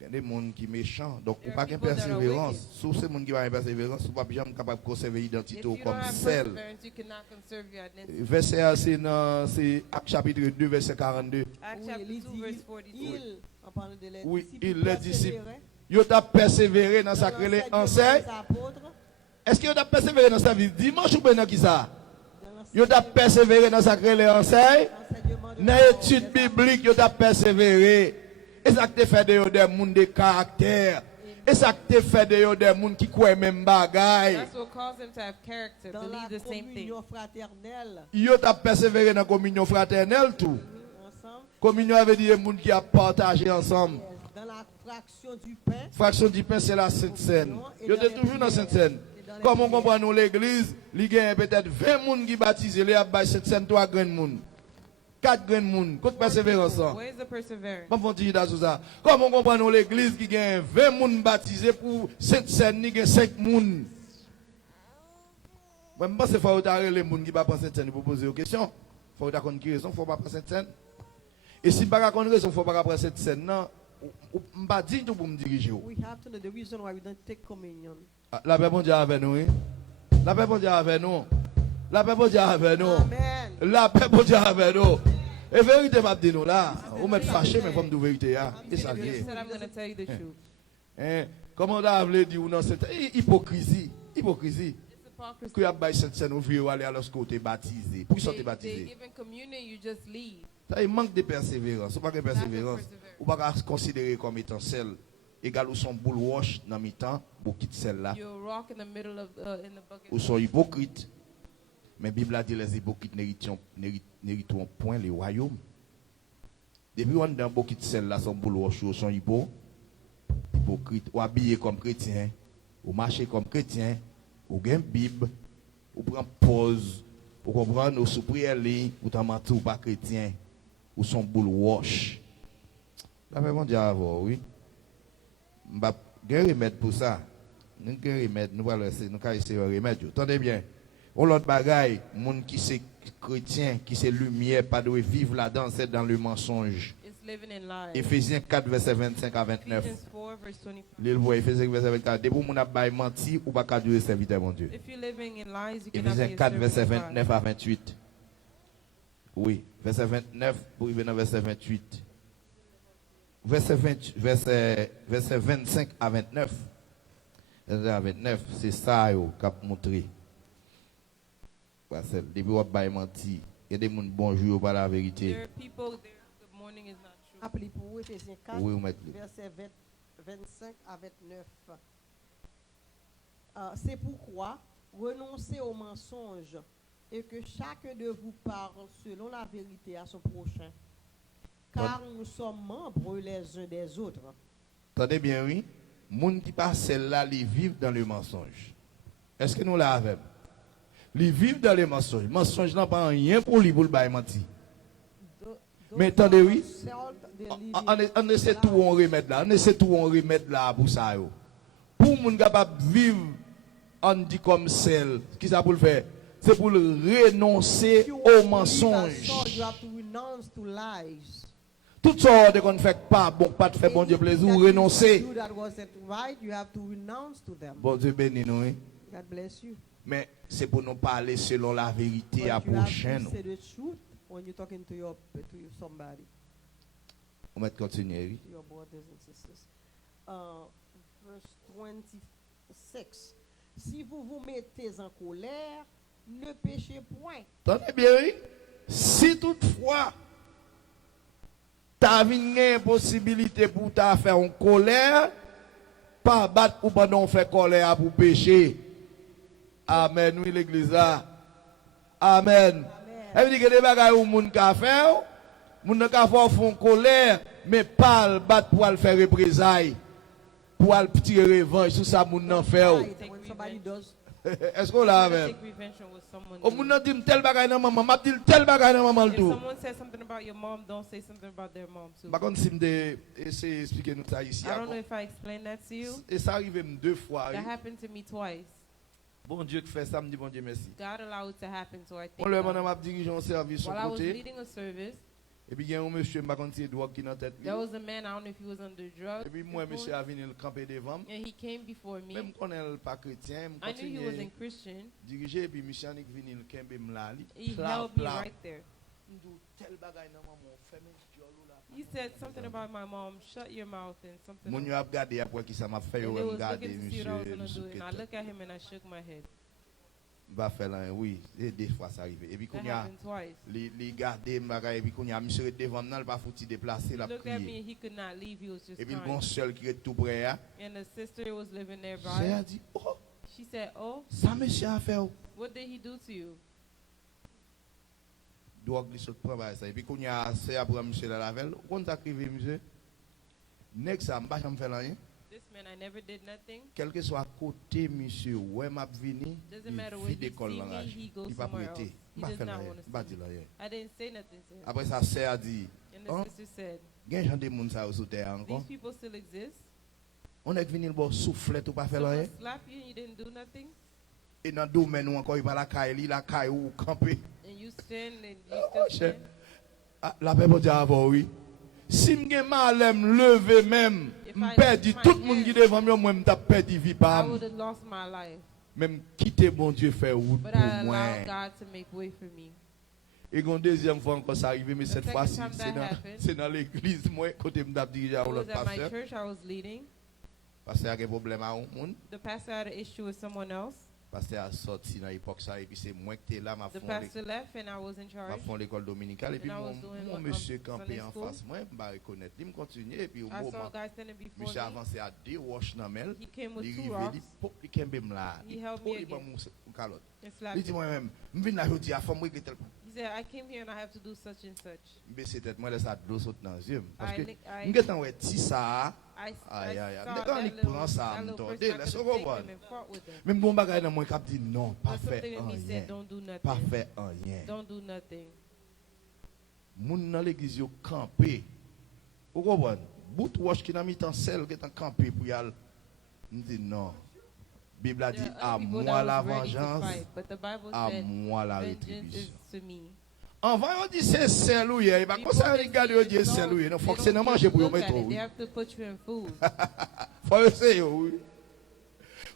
Il y a des gens qui sont méchants, donc There ou are pas de people that are persévérance. wicked. Sous ces gens qui ont une persévérance, vous pas jamais capable de conserver If l'identité you don't comme have celle. perseverance, you cannot conserve your identity. Verset A, c'est Acte chapitre 2, verset 42. Acts Oui, chapter il 2, dit, verse 42. il, en parlant de les Oui, disciples, il les disciples. persévéraient Yo t'a persévéré dans sa dans crélé l'enseignement enseigne. des apôtres, Est-ce que yo t'a persévéré dans sa vie dimanche ou bien dans qui ça? dans Yo t'a persévéré dans sa crélé enseigne. l'enseignement de Dans la l'étude parole. biblique, yo t'a persévéré. Et ça te fait de yo des gens de caractère. Et ça te fait de yo des gens qui croient même bagaille. That's what caused them to have character, Dans la believe the same thing. communion fraternelle, Yo t'a persévéré dans la communion fraternelle tout. ensemble, Communion avait dit les gens qui a partagé ensemble. dans la fraction du pain, Fraction du pain, c'est la Sainte Seine. Yo êtes toujours dans la Sainte Seine. Comme on comprend nous l'église, il y a peut-être 20 personnes qui baptisent, il y a Sainte Seine 3 grands personnes. 4 grands personnes. Côte persévérance. Where's the perseverance? Pas font dire sur ça. Comme on comprend nous l'église qui a 20 personnes baptisées pour Sainte Seine, il y a 5 personnes. Moi, je pense qu'il faut que les gens qui ne pas prendre Sainte Seine pour poser des questions. Il faut qu'on ait raison, il ne faut pas prendre Sainte Seine. Et si pas qu'on raison, il ne faut pas prendre Sainte Seine. Non, je ne pas dire tout pour me diriger. we have to know the reason why we don't take communion. La paix bon Dieu avec nous, hein? La paix bon Dieu avec nous. La paix bon Dieu avec nous. Amen. La paix bon Dieu avec nous. Et vérité m'a dit nous là, vous m'êtes fâché mais comme de vérité hein. Et ça He lié. said, I'm going to tell you the truth. Hein? Comment on a voulu dire non c'est hypocrisie. Hypocrisie. It's hypocrisy. Que y a bail cette scène ouvrier aller alors que tu es baptisé. Pour qui sont They baptisé? give in communion, you just leave. Ça il manque de persévérance. Ou pas de persévérance. perseverance. Ou pas considérer comme étant celle égal ou son boule wash dans mi-temps pour quitter celle-là. You rock in the middle of in the bucket. Ou sont hypocrites. Mais la Bible a dit les hypocrites n'hériteront point les royaumes. Depuis on dans beaucoup de sel là son boulot son hypocrite ou habillé comme chrétien, ou marcher comme chrétien, ou gain Bible, ou prend pause, ou comprendre ou sous prière ou t'en mentir ou pas chrétien, ou son boule wash. La paix bon Dieu avant, oui. M'ba gain remède pour ça. Nous gain remède, nous va laisser nous ca essayer remède. Attendez bien. On l'autre bagaille, monde qui c'est chrétien, qui c'est lumière, pas doit vivre là-dedans, c'est dans le mensonge. Living in lies. Éphésiens 4 verset 25 à 29. Ephesians 4 verse 25. L'île voit Éphésiens 4 verset 24. Dès pour mon abaye menti ou pas caduer serviteur mon Dieu. If you're living in lies, you cannot be Éphésiens a 4 servant verset of God. 29 à 28. Oui, verset 29 pour arriver dans verset 28. Verset 25 à 29. Verset à 29, c'est ça qu'a montré. Parce que depuis on abaye menti, il y a des gens bonjour par la vérité. There are people there. Good morning is not true. Appelez pour vous, Éphésiens 4, Oui, vous mettez. verset 25 à 29. C'est pourquoi renoncez aux mensonges et que chacun de vous parle selon la vérité à son prochain. Car nous sommes membres les uns des autres. Attendez bien, oui. Les gens qui passent là, ils vivent dans le mensonge. Est-ce que nous l'avons? Ils vivent dans le mensonge. Le mensonge n'a pas rien pour lui pour le bail menti. Mais attendez, oui. On essaie tout on remettre là. On essaie tout on remettre là pour ça. Pour les gens capables de vivre, on dit comme celle. Qui ça pour le faire? C'est pour le renoncer au mensonge. You have to renounce to lies. Tout ça de qu'on fait pas bon, pas de faire bon Dieu plaisir ou renoncer. You that wasn't right, you have to renounce to them. Bon Dieu béni nous. Oui. God bless you. Mais c'est pour nous parler selon la vérité à But you have prochaine. to say the truth when you're talking to somebody, On va continuer. to your brothers and sisters. Verse 26. Si vous vous mettez en colère, ne péchez point. Attendez bien, oui. Si toutefois, tu as une possibilité pour ta faire en colère, pas battre ou pas non faire colère pour pécher. Amen, oui, l'église là. Amen. Et puis, que des bagages où moun ka faire, moun ka faire colère, mais pas le battre pour le faire représailles, pour le tirer revanche, tout ça moun nan fait. Right, when somebody does, Est-ce qu'on l'a You même? take revenge on what someone Au did. moun nan dit tel bagay nan maman, m'a dit tel bagay nan maman If tout. someone says something about your mom, don't say something about their mom too. Par contre, si je essayer d'expliquer nous ça ici, I don't know if I explained that to you. et ça arrive même 2 fois. That happened to me twice. Bon Dieu qui fait ça, me dit bon Dieu merci. God allowed it to happen, so I On think le God. m'a dirigé un service sur While I was côté, leading a service, et puis il y a un monsieur m'a continué drogue qui dans tête. there was a man, I don't know if he was under drugs, Et puis moi monsieur a venu le camper devant. and he came before me. Même qu'on est pas chrétien, me I knew he wasn't continue Christian. diriger et puis monsieur a venu le camper me là. He held me right there. Tel bagay nan maman, ferme diolo là. He said something about my mom, shut your mouth, and something Mon else. yo a regardé après qui ça m'a fait, And yo they was regarder looking to see what I was monsieur. going to do, and I Monsieur looked at him and I shook my head. va faire là, oui, et des fois ça arrive. Et puis That qu'on y a happened twice. les garder bagay et puis qu'on y a monsieur devant nous, il pas foutu déplacer He la looked at me, prier. and he could not leave, he was just Et puis le crying. bon seul qui est tout près, hein. And the sister was living J'ai nearby. dit, oh, She said, oh, ça monsieur a fait. what did he do to you? Drogue li sot prend ça. Et puis qu'on y a c'est après monsieur la lavel, on t'a crivé monsieur. Next ça m'pas jamais faire rien. This man, I never did nothing. Quel que soit côté monsieur, ouais m'a vini, Doesn't matter where il he d'école see me, langage. he goes Il pas somewhere else. prêter. He Pas does faire not rien. want to Pas see dire me. rien. I didn't say nothing to him. Après ça c'est a dit, And the Hein? sister said, gen jan de moun sa ou sou terre encore. these people still exist? On est venu le bon soufflet ou pas faire Someone rien. slap you and you didn't do nothing? Et dans domaine ou encore il va la caille, la caille ou camper. And you stand and you Oh, still cher. stand? Ah, la paix pour dire avant, oui. Si m'gen malem lever même, If I m'perdi lift my tout le monde hand, qui devant moi, moi m't'a perdu vie I pam. would have lost my life. Même quitter bon Dieu faire route But pour I allowed moi. God to make way for me. Et une deuxième fois encore ça arrive, mais The cette second fois-ci time that happened, c'est dans l'église moi côté m't'a dirigé à It was l'autre at my pasteur church I was leading. parce qu'il y a un problème à un monde. The pastor had an issue with someone else. Pasteur a sorti dans l'époque ça et puis c'est moi qui étais là m'a The fond pastor left and I was in m'a charge. fond l'école dominicale et puis And I was mon doing, monsieur Sunday campé en school. face moi m'a reconnaître. Il me continue et puis au I saw a moment guy standing before monsieur me. avancé à deux roches dans mel. He came with Il two rive rocks il pop il kembe là. He held me again. Mon calotte. and slapped Il dit me. moi-même, je viens là, je dis à femme, moi, He He said, I came here and I have to do such and such. Mais c'était moi laisse ça de l'eau saute dans les yeux parce que I- m'gè tan ouais ti ça I aïe aïe aïe saw mais quand that il little, prend ça that little m'tendez person, I laisse could on have taken comprendre him and fought with him. même bon bagay dans moi qui dit non pas But fait something in me rien said, don't do nothing. pas fait rien Don't do nothing. moun dans l'église yo campé vous comprenez bout wash qui n'a mis en sel qui est en campé pour y aller me dit non Bible a dit There are à other people moi that la was ready to vengeance fight, but the Bible à said, moi la vengeance rétribution is to me. avant on dit c'est sel ou il pas comme ça regarder on dit sel ou non faut que c'est non manger pour Look mettre at it. oui They have to put you in food. faut essayer oui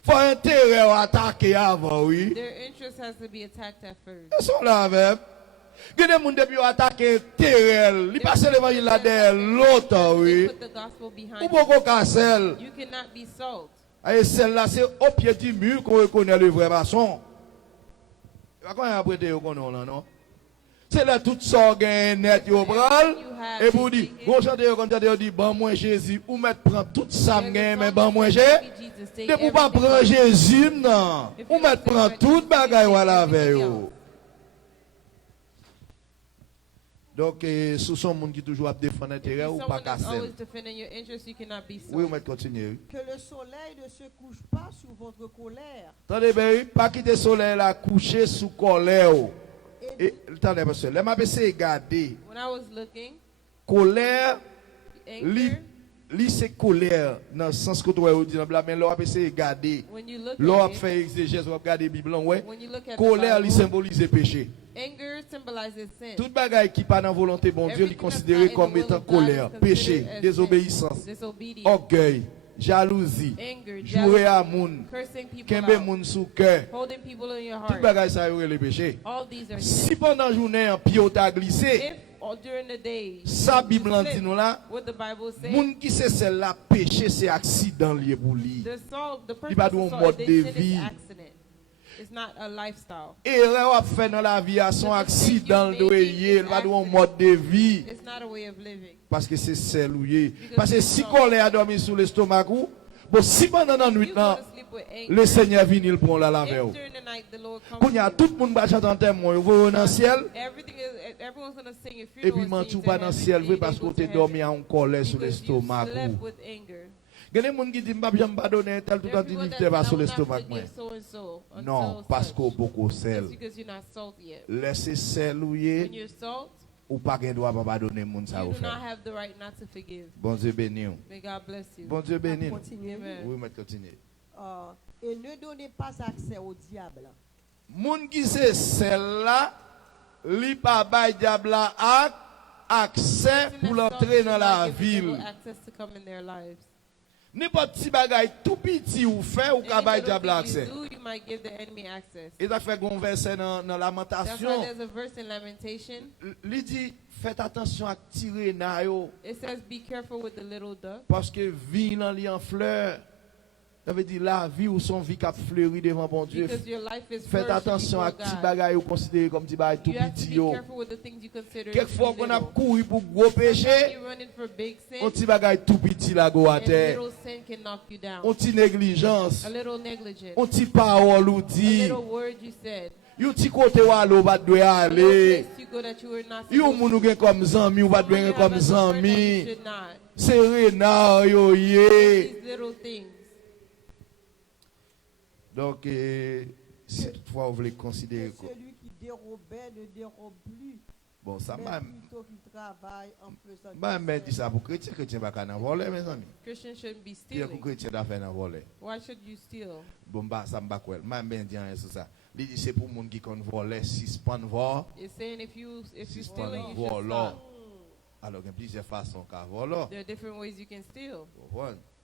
faut intérêt à attaquer avant oui Their interest has to be attacked at first. ils sont là même il y a des gens qui ont attaqué terrel ils passent l'évangile là derrière l'autre They oui put the gospel ou behind beaucoup you. qu'à sel You cannot be salt. et celle-là c'est au pied du mur qu'on reconnaît le vrai maçon pas qu'on a prêté au connaît là non c'est là tout ça gain net yo bral et vous dit bon chanter comme ça dit bon moi Jésus ou mettre prendre tout ça gain mais bon moi Jésus depuis pas prendre Jésus non ou mettre prendre tout bagaille wala avec yo donc sous son monde qui toujours a défendre intérêt ou pas Someone that's casser always defending your interest, you cannot be oui on salt. met continuer Que le soleil ne se couche pas sur votre colère. attendez ben pas quitter soleil là coucher sous colère Et et attendez parce que là m'a essayé regarder When I was looking, colère li anger, li c'est colère dans le sens que toi dit là mais là essayé regarder when you look là at it, fait exégèse ou regarder Bible ouais when you look at colère the li Bible, symbolise péché anger symbolizes sin. toute bagaille qui pas dans volonté bon Dieu li Everything that's considéré not in comme the will étant of God is colère considered péché as sin, désobéissance disobedience, orgueil jalousie anger, jouer à jealousy, moun cursing people kembe out, moun sous cœur holding people in your toute heart. bagaille ça yo le péché All these are si sin. pendant journée un pied t'a glissé If or during the day, ça you Bible en slip, dit nous là what the Bible says, moun qui c'est celle-là péché c'est accident lié pour lui the person pas that's d'un assault, mode they de sin vie. is accident. It's not a lifestyle. erreur a fait dans la vie à son The mistake accident you de make yé is pas d'un accident. mode de vie It's not a way of living. parce que c'est celle ou yé Because parce que it's si not. colère a dormi sous l'estomac ou bon si pendant la If nuit you là go to sleep with le anger, Seigneur vient il prend la laver if during the night the Lord comes quand y a to tout le monde va chanter en témoin vous voyez dans le ciel everyone's gonna sing if et puis mentou pas dans le ciel oui, parce que tu dormi en colère sous because you l'estomac slept ou with anger. il y a des gens qui disent pas j'aime pas donner tel tout There en are people dit that pas I sur will not l'estomac moi forgive so and so until non parce such. que beaucoup sel It's because you're not salt yet. laissez sel ou When yé you're salt, ou pas qu'un droit pas donner moun ça you au do not fait have the right not to forgive. bon Dieu béni ou. May God bless you. Bon Dieu béni. continuez. Amen. Oui, mais continuez. Et ne donnez pas accès au diable. Moun qui c'est celle-là, li pa bay diable la accès pour l'entrer dans la ville. Access to come in their lives. N'importe petit bagay tout petit ou fait ou ka Any bay little diable thing accès. you do, you might give the enemy access. Et ça fait gon verset dans That's why Lamentation. there's a verse in Lamentation. Li dit faites attention à tirer na yo It says, "Be careful with the little duck, parce que vie nan li en fleur. Ça veut dire la vie ou son vie qui a fleuri devant bon Dieu. because your life is Faites flourishing attention à before petit God." bagay ou considéré comme petit bagay tout You have to petit be yo. careful with the things you consider to Quelquefois be qu'on a little. couru pour gros péché, You're running for big un sin, petit bagay tout petit là go à and terre. little sin can knock you down. On ti négligence, A little negligence, on ti parole ou a dit, little word you said, yon ti kote ou alo bat dwe a little ale, place you go that you were not yon supposed moun ou to. gen kom zanmi ou bat dwe Someone gen you have kom as a friend that you zanmi, should not. se renar yo ye. These little things. Donc, si toutefois vous voulez considérer Que quoi. celui qui dérobait ne dérobe plus, Bon, ça mais m'a plutôt qu'il travaille en faisant m'a dit ça pour chrétien, chrétien pas qu'à voler mes amis. Christians shouldn't be Qui est pour stealing. chrétien d'affaire dans voler. Why should you steal? Bon, bah, ça m'a quoi. M'a bien dit rien sur ça. Il dit c'est pour moun qui kon voler, si span vol. It's saying if you Si stealing, span you should volant. stop. Alors, il y a plusieurs façons qu'à voler. There are different ways you can steal.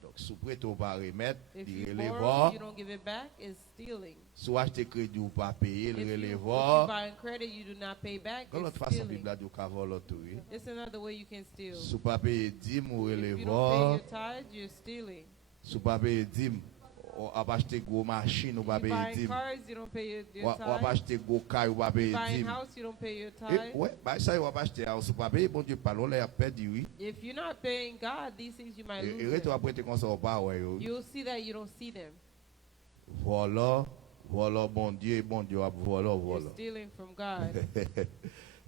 Donc, sous prêt ou pas remettre, If il you relève. borrow, you don't give it back, it's stealing. Soit acheter crédit ou pas payer, If le you relève. buy in credit, you do not pay back, Dans it's l'autre façon, stealing. Bible a dit qu'à voler tout. It's another way you can steal. Sous pas payer 10 ou If relève. you don't pay your tithes, you're stealing. Sous pas payer 10 ou pas acheter gros machine ou pas You payer buying 10. cars, you don't pay your Ou pas tithes. acheter gros caille ou pas payer Buying 10. house, you don't pay your Et tithes. ouais, bah ça, il va pas acheter house ou pas payer. Bon Dieu, parle, on l'a perdu, oui. If you're not paying God, these things you might Et lose retour them. après, tu consommes pas, ouais. You'll see that you don't see them. Voilà, voilà, bon Dieu, a voilà, You're voilà. stealing from God.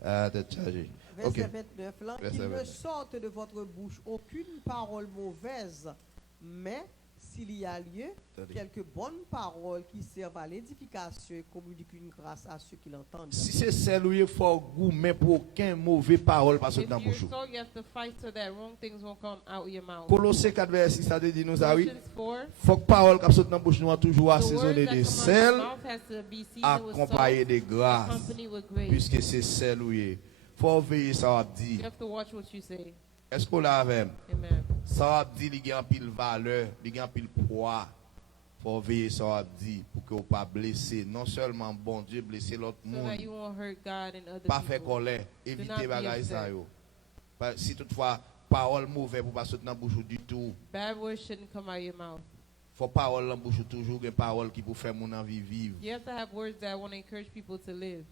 Ah, t'es chargé. Verset Ok. 29, là, Verset qu'il ne 29. sorte de votre bouche aucune parole mauvaise, mais s'il y a lieu, Attendez. quelques bonnes paroles qui servent à l'édification et communiquent une grâce à ceux qui l'entendent. Si c'est celle où il faut goût, mais pour aucun mauvais parole passe If dans you're bouche. so, you have to fight so that wrong things won't come out your mouth. Colossiens 4 verset 6 ça te dit nous ça oui. Colossians 4, Faut que parole qui saute dans bouche nous a toujours the words assaisonné that de come out of sel, your mouth has to be seasoned with accompagné salt, de grâce, accompanied with grace. puisque c'est celle où il faut veiller ça va You dire. have to watch what you say. Est-ce qu'on l'a avec? Amen. Ça va dire il y a un pile valeur, il y a un pile poids. Faut veiller ça va dire pour que vous pas blesser non seulement bon Dieu blesser l'autre So that monde, you won't hurt God and other pas faire people. colère, not éviter be bagaille ça upset. yo. Si toutefois parole mauvaise pour pas sortir dans bouche du tout. Bad words shouldn't come out your mouth. Faut parole dans bouche toujours une parole qui pour faire mon envie vivre. You have to have words that want to encourage people to live.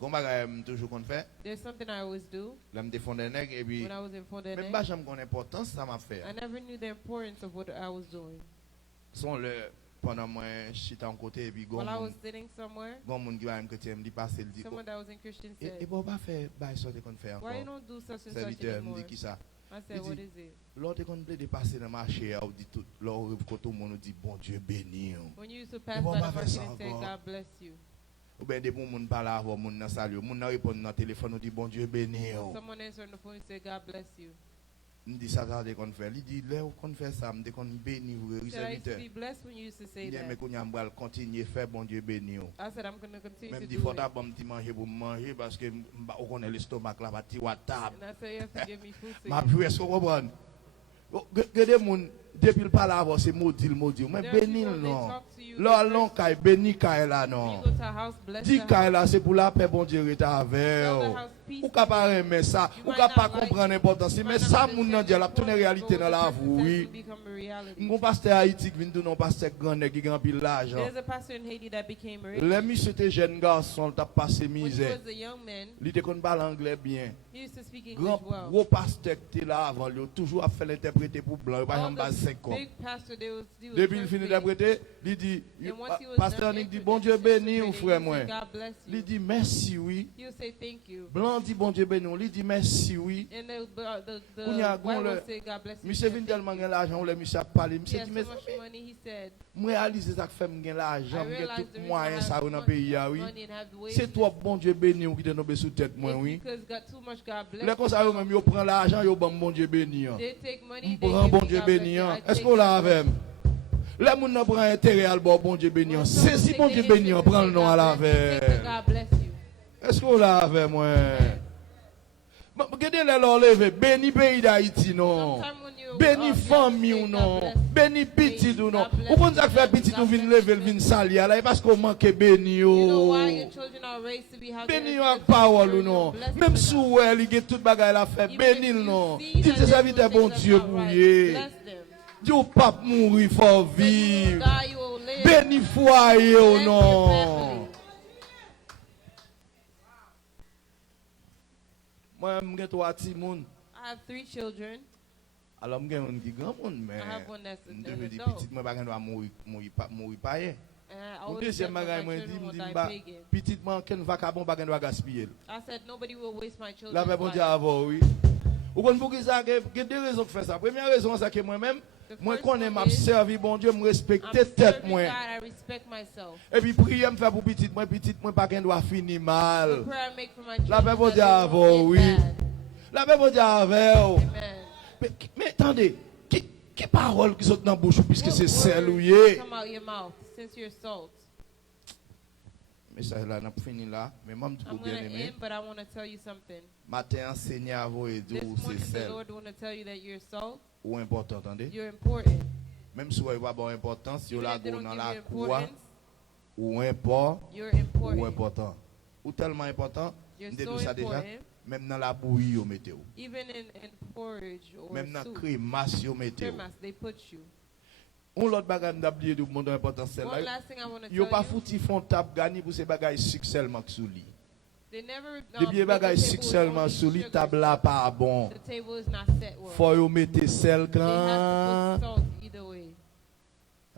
Gon bagay m toujours qu'on fait, There's something I always do là me défendre des nègres et puis when I was in même Fontenay. pas jamais connais importance ça m'a fait. I never knew the importance of what I was doing. Son le pendant moi chita en côté et puis gon While I was sitting somewhere, moun qui va me chrétien me dit passer le dit someone that was in Christian et said, bon pas faire bail ça te qu'on fait why you encore. don't do such and such Serviteur me anymore? dit qui ça. I said, Il what dit, is it? L'autre qu'on plaît de passer dans marché ou dit tout l'autre quand tout le monde dit bon Dieu béni. When you used to pass bon, by pas the faire market ça and say, encore. God bless you. Ou bien des bons moun parler avant moun nan salut, moun nan répond dans téléphone ou dit bon Dieu béni. Someone answered on the phone and said, God bless you. Me dit ça ça qu'on fait. Il dit là qu'on fait ça, me dit qu'on béni vous He said, I used to serviteur. be blessed when you used to say Il dit mais that. qu'on y a m'bral continuer faire bon Dieu béni. I said, I'm going to continue Même to dit do faut it. d'abord me manger pour manger parce que on connaît l'estomac là va tirer à table. And I said, you have to give me food to Ma eat. plus est-ce qu'on comprend? Gade moun depuis le parle avant c'est maudit mais There are béni people, they non. talk to you, Là they long bless kay béni kay là you. non. You go to a house, bless Dis the kay house. là c'est pour la paix bon Dieu est avec. Tell the house peace. Ou capable aimer ça, You ou might capable not like comprendre it. l'importance, You mais might not ça understand moun nan the Dieu la tourner importance, réalité but dans la what the person says vie. will become a reality. Mon pasteur Haïti qui vient de nous pasteur grand nèg qui grand pile l'argent. There's a pastor in Haiti that became rich. Les monsieur était jeune garçon, t'a passé When he misère. was a young man, Il était qu'on parle anglais bien. he used to speak Grand English well. gros pasteur qui était là avant lui, toujours a fait l'interpréter pour blanc, par All exemple bas the 5 ans. big pastor, he was Depuis il church finit big. d'interpréter, il dit And once he was pasteur done Nick dit bon Dieu béni ou frère moi. God bless Il you. dit merci oui. He'll say thank you. Blanc dit bon Dieu béni, il dit merci oui. And the Kounya, white gon le- will say God bless you. Monsieur He vient said, tellement thank gain you. l'argent, le monsieur a parlé, He monsieur had dit so mais much money, he said, moi réaliser ça que fait me gain l'argent, I me realized tout the reason moyen I ça have dans pays ah, oui. money and have the ways C'est toi bon Dieu béni ou qui te tombe sous tête moi It's oui. because God too much God bless Les comme ça yo même yo prend l'argent yo bon Dieu béni. They take money, On they prend give bon me Dieu God bless béni. you. I Est-ce take qu'on l'a God bless avec? Les moun nan prend intérêt à le bon Dieu béni. When C'est someone si take bon the Dieu béni, interest on prend to le say nom à God la bless you, take the veille. God bless you. Est-ce qu'on l'a avec moi? Regardez les leur lever, béni pays d'Haïti non. Sometime when you Béni you famille say ou God non. bless. Béni petit ou non. God bless Ou bon ça you, fait petit ou God vin bless lever, you. vin salir là parce qu'on manque béni You know yo. why your children are raised to be how Béni they're yo ak raised to be parole ou children, non. blessed Même with sous God. elle, il y a toute bagaille la fait. Even Béni if le you non. see Dis that tes they're serviteurs doing bon things Dieu that's not right, bouillé. bless them. Dis au pape mourir, faut When you vivre. die, you will live. Béni foyer ou Bless your non. family. Moi, je suis trois petits moun. I have 3 children. Alors, je suis un qui grand moun, mais I have one that's je an dis adult. petit, moi, je ne mourir pas. And I Au always deuxième said that bagage, my moi, children will dis, die bah, pagan. petit, moi, qu'un vagabond, pas doit gaspiller. I said nobody will waste my children's La paix, bon life. Dieu, avant, oui. Vous comprenez pour qui ça? Il y a 2 raisons pour faire ça. Première raison, c'est que moi-même, The moi, first quand je one m'a is, servi, bon Dieu, je I'm respecte tête, serving moi. God, I respect myself. Et puis, prier, me faire pour petit, moi, pas qu'un doit finir The mal. prayer I make for my children La paix, bon that Dieu, they avant, won't oui. get bad. La paix, bon Dieu, avec. Amen. Mais attendez, qui parole qui saute dans la bouche puisque What c'est words celle où il est? come out your mouth since you're salt? Mais ça là, on a fini là. Mais moi, je I'm dis bien going to aimé. end, but I want to tell you something. Matin, enseigné à vous et This dire c'est morning, the celle Lord want to tell you that you're salt. ou important, attendez. You're important. Même si vous n'avez pas d'importance, si vous Even la if they don't dans give la you cour importance, ou import you're ou important. important. Ou tellement important, You're on so dit ça déjà, important. même dans la bouillie, vous mettez. Even in porridge or Même dans la soup, crémasse, vous mettez. cremas, they put you. On l'autre bagage d'oublier de monde important c'est One là. last thing I want to Yo tell pas you. fouti font table gagner pour ces bagages seulement sous lit. They never Des make bien the bagages table with seulement only sous lit, sugar. table là pas bon. The table is not set well. Faut yo mettre sel They have to quand put salt either way.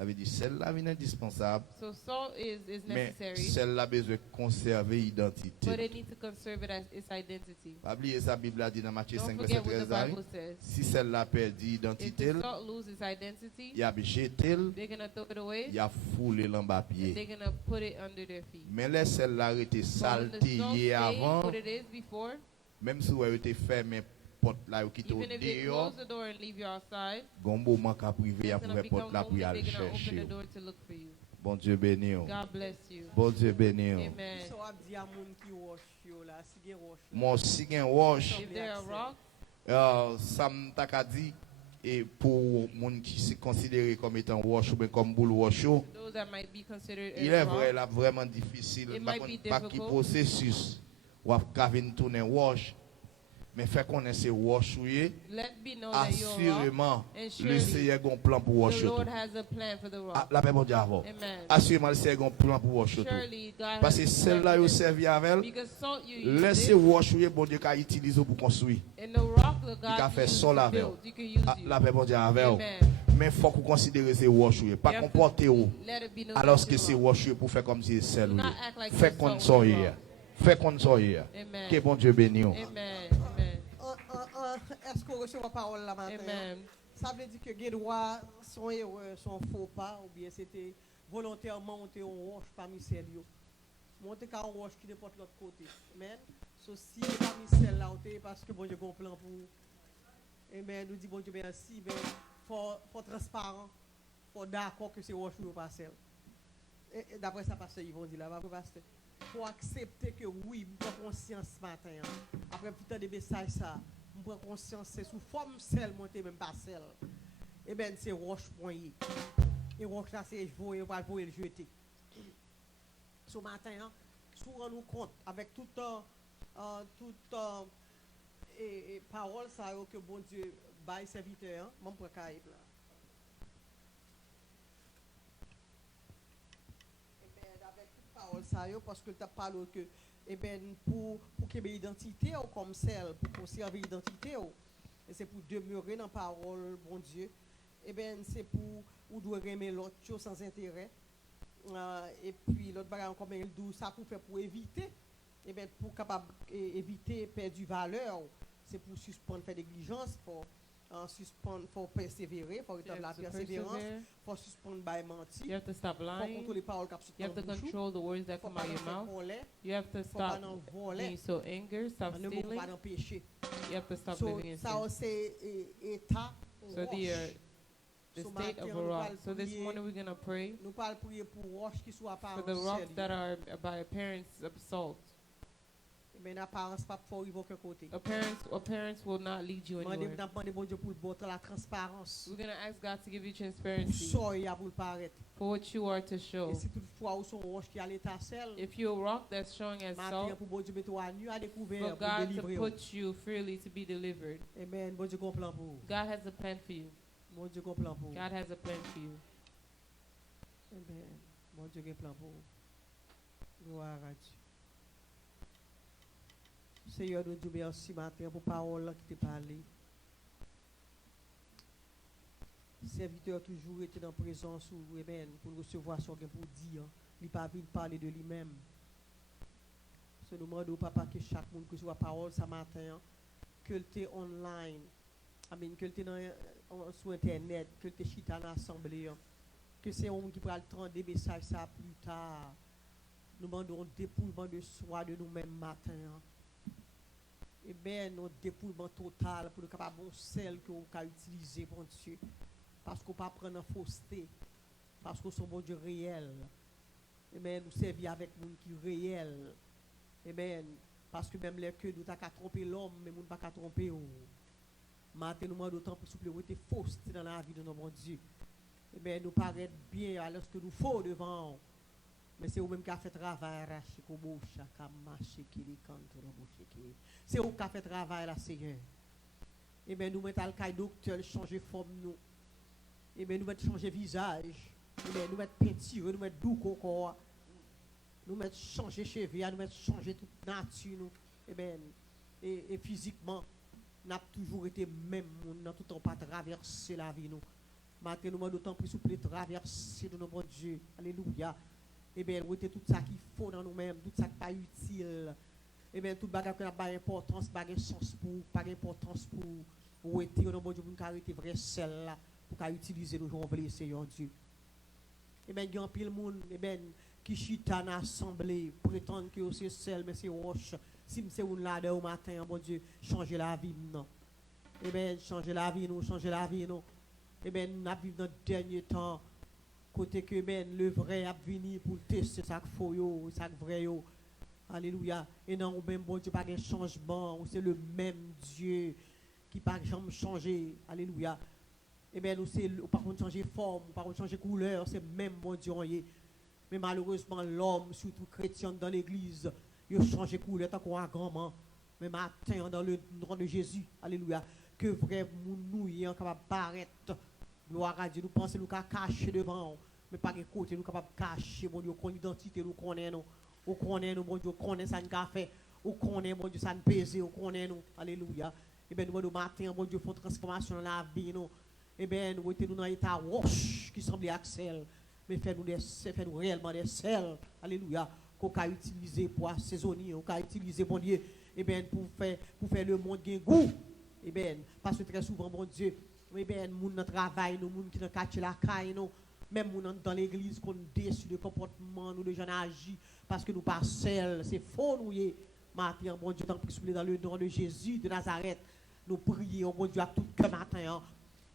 Ça veut dire celle-là est indispensable, So salt is mais necessary, celle-là a besoin de conserver but l'identité. it needs to conserve it as its identity. Pas oublier sa Bible a dit dans Matthieu Don't 5, forget verset what the 13, Bible says. si celle-là perd If l'identité, the salt loses its identity, il a jeté, they're going to throw it away, il a foulé l'en-bas and pied. they're going to put it under their feet. Mais là, celle-là a été But when the salt saltée stays avant, what it is before, même si elle a été fermée, porte là qui était even if they dehors, close the door and leave you outside, gombo manque à privé à it's going to pouvoir porte become là pour y lonely. aller They're going to open chercher. the door to look for you. Bon Dieu béni. God bless you. Bon Dieu béni. Amen. So ap di a moun ki wash yo la, si gen wash. Mon si gen wash, If there are rocks, ça m'a ka dit et pour moun qui se considéré comme étant wash ou bien comme boule wash yo, those that might be considered il as est vrai rock, là vraiment difficile It par might be contre pas qui difficult. processus ou ka vinn tourner wash mais fait connaître c'est wash ou yé, let me know that you're rock. assurément And le surely Seigneur a un plan pour wash the yo. Lord has a plan for the rock. La paix bon Dieu avant. Amen. Assurément le Seigneur a un plan pour wash yo. Surely God Parce has que a plan celle-là for yo them. servi avec elle. Because salt you use Laissez it, wash ou yé bon Dieu qu'a utiliser pour construire. and the rock that Il a God fait uses sol to avec. build, you can use you. La paix bon Dieu avec elle. Amen. Mais il faut qu'on considère ces wash ou yé. Pas You have to comporter ou. Let it be known Alors that que you're c'est rock. wash ou yé pour faire comme si c'est celle Do ou not yé. act like Fait you're qu'on salt soit when you're hier. rock. Fait qu'on soit hier. Amen. Que bon Dieu béni. Amen. Amen. Est-ce qu'on reçoit la parole la matin? Amen. Ça veut dire que les droits sont erreurs, sont faux pas, ou bien c'était volontairement monter en roche parmi celles-là. Monter qu'à en roche qui n'importe l'autre côté. Amen. So, si parmi celles-là, parce que bon Dieu a un plan pour. Amen. Nous dit bon Dieu merci, mais faut transparent, faut d'accord que c'est roche ou pas celle. Et d'après ça, pasteur, ils vont dire là, pasteur. Faut accepter que oui, je prends conscience ce matin. Après putain de messages ça, je prends conscience c'est sous forme celle montée même pas celle. Et ben c'est roche poignée. Et roche là c'est voyer pas pour le jeter. Ce matin, sous rend nous compte avec toute et parole ça que bon Dieu bail serviteur, mon pour caïb là. Parole ça parce que tu as parlé que eh ben pour qu'il y ait une identité comme celle pour conserver l'identité et c'est pour demeurer dans la parole bon Dieu eh ben c'est pour ou doit aimer l'autre chose sans intérêt et puis l'autre bagage comme il dit ça pour faire pour éviter eh ben pour capable éviter perdre du valeur c'est pour suspendre faire négligence pour suspendre faut persévérer faut établir la persévérance faut suspendre bail mentir You have to stop faut lying. contrôler les paroles qui You have to sortent control the words that faut come pas out of your faire mouth. voler You have to faut pas stop en being voler so angry, stop ne stealing. pas dans péché You have to stop so living in ça sin. c'est état So the So state of matin, a nous rock. parlons So this prier. morning we're going to pray nous parlons prier pour roche qui soit for apparence the rocks that are by appearance of salt. mais l'apparence pas pour y aucun côté Appearance will not lead you demander anywhere. demander bon Dieu pour montrer la transparence We're going to ask God to give you pour transparency ça il y a pour le paraître for what you are to show. et si toutefois ou son roche qui a l'état sel If you're a rock that's showing as matin salt, pour bon Dieu mettre à nu à découvert for pour God to délivrer put you freely to be delivered. amen bon Dieu comprend pour vous. God has a plan for you. Bon Dieu comprend pour vous. God has a plan for you. amen bon Dieu a un plan pour vous. Gloire à Dieu. Seigneur, nous Dieu merci matin pour parole qui t'a parlé. Serviteur toujours était dans la présence ou amen pour recevoir ce qu'il pour dire. Il pas vite parler de lui-même. Ce nous demandons papa que chaque monde que soit parole ce matin que tu online, amen que tu sur internet, que tu chita dans l'assemblée, que c'est un monde qui pourra entendre des messages ça plus tard. Nous demandons dépouillement de soi de nous-mêmes matin. Et bien, notre dépouillement total pour nous capables de celle que nous pouvons utiliser pour Dieu. Parce qu'on ne peut pas prendre en fausseté. Parce qu'on est un bon Dieu réel. Et bien, nous servir avec monde qui est réel. Et bien, parce que même les que nous n'avons pas trompé l'homme, mais nous n'avons pas tromper. Maintenant, nous demandons d'autant plus de être fausseté dans la vie de notre bon Dieu. Et bien, nous paraît bien alors que nous faut devant. Mais c'est vous-même qui a fait travail, c'est vous qui a fait travail, là, Seigneur. Et bien, nous mettons le docteur, changer forme, nous. Et bien, nous mettons changer visage. Et bien, nous mettons peinture, nous mettons doux corps. Nous mettons changer cheveux, nous mettons changer toute nature, nous. Et bien, et physiquement, nous avons toujours été même, nous n'avons tout le temps pas traversé la vie, nous. Matin, nous demandons d'autant plus souple traverser de nos bon Dieu. Alléluia. Eh bien, nous tout ça qu'il faut dans nous-mêmes, tout ça qui n'est pas utile. Eh bien, tout bagage qui n'a pas d'importance, pas de sens pour, pas d'importance pour, ou était dans bon Dieu, pour nous arrêter vrai celle-là, pour utiliser nos jours Seigneur Dieu. Eh bien, il y a un pile monde, eh bien, qui chita dans l'assemblée, prétend que c'est celle, mais c'est roche. Si c'est une là au matin, bon Dieu, changer la vie, non. Eh bien, changer la vie, nous, changer la vie, nous. Eh bien, nous vivons dans le dernier temps, côté que ben, le vrai a venu pour tester ça faux, ça vrai. Alléluia. Et non, même bon Dieu, pas de changement, c'est le même Dieu qui n'a jamais changé. Alléluia. Eh bien, nous, par contre, changer forme, par contre, changer couleur, c'est même bon Dieu. Mais malheureusement, l'homme, surtout chrétien dans l'église, il a changé couleur tant qu'on a grand-mère. Mais matin, dans le nom de Jésus, alléluia, que vraiment nous sommes capables de paraître. Gloire à Dieu, nous pensons que nous sommes cachés devant, mais pas de côté, nous sommes capables de cacher, bon Dieu, qu'on identité, nous connaissons, nous connaissons, bon Dieu, connaît ça nous fait, nous connaissons, bon Dieu, ça nous pèse, nous connaissons, alléluia. Et bien, nous, matin, bon Dieu, font transformation dans la vie, nous. Et bien, nous sommes dans un état roche qui semble axel, mais fais-nous réellement des sels, alléluia, qu'on a utilisé pour assaisonner, qu'on a utilisé, bon Dieu, et bien, pour faire le monde gain goût. Et bien, parce que très souvent, bon Dieu, mais bien, nous dans travail, nous, qui dans quartier la caille, nous, même nous dans l'église, qu'on déçu de comportement, nous, de gens agis, parce que nous pas seuls, c'est faux, nous, matin, bon Dieu, tant pis, dans le nom de Jésus de Nazareth, nous prions, bon Dieu, à tout le matin,